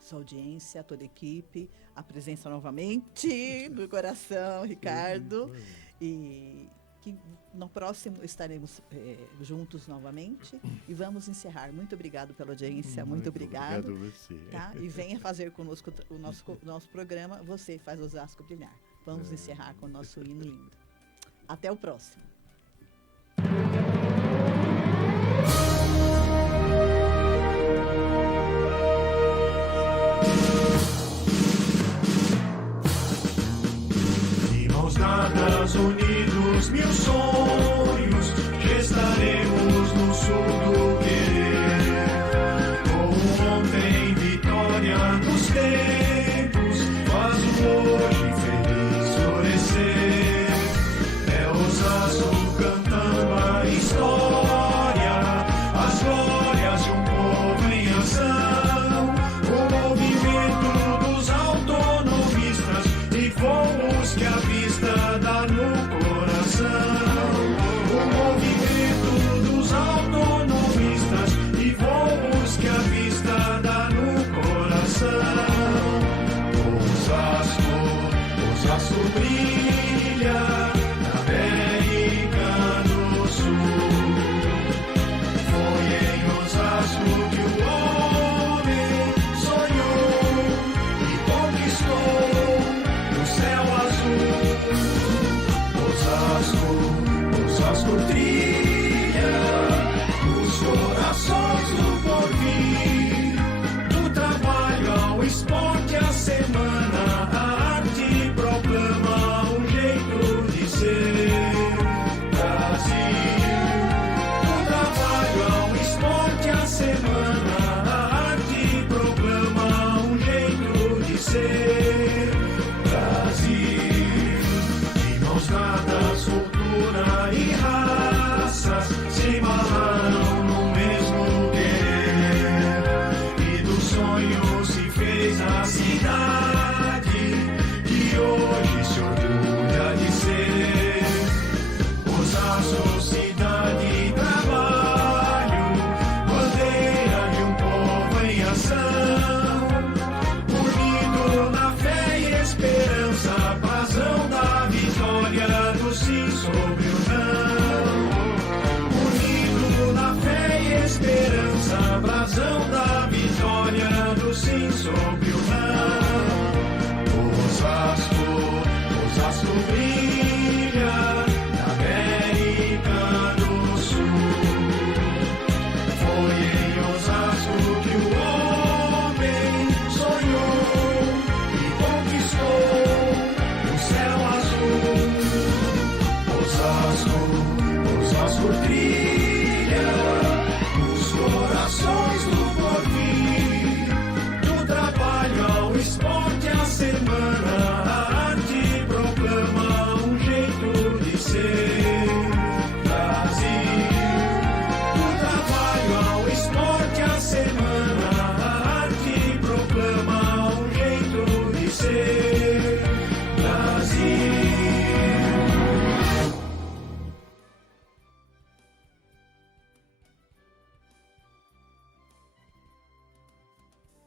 sua audiência, a toda a equipe, a presença novamente do coração, Ricardo. E que no próximo estaremos juntos novamente e vamos encerrar. Muito obrigado pela audiência, muito obrigado. Obrigado a você. Tá? E venha fazer conosco o nosso programa, Você Faz Osasco Brilhar. Vamos encerrar com o nosso hino lindo. Até o próximo. De mãos dadas, unidos, mil sons.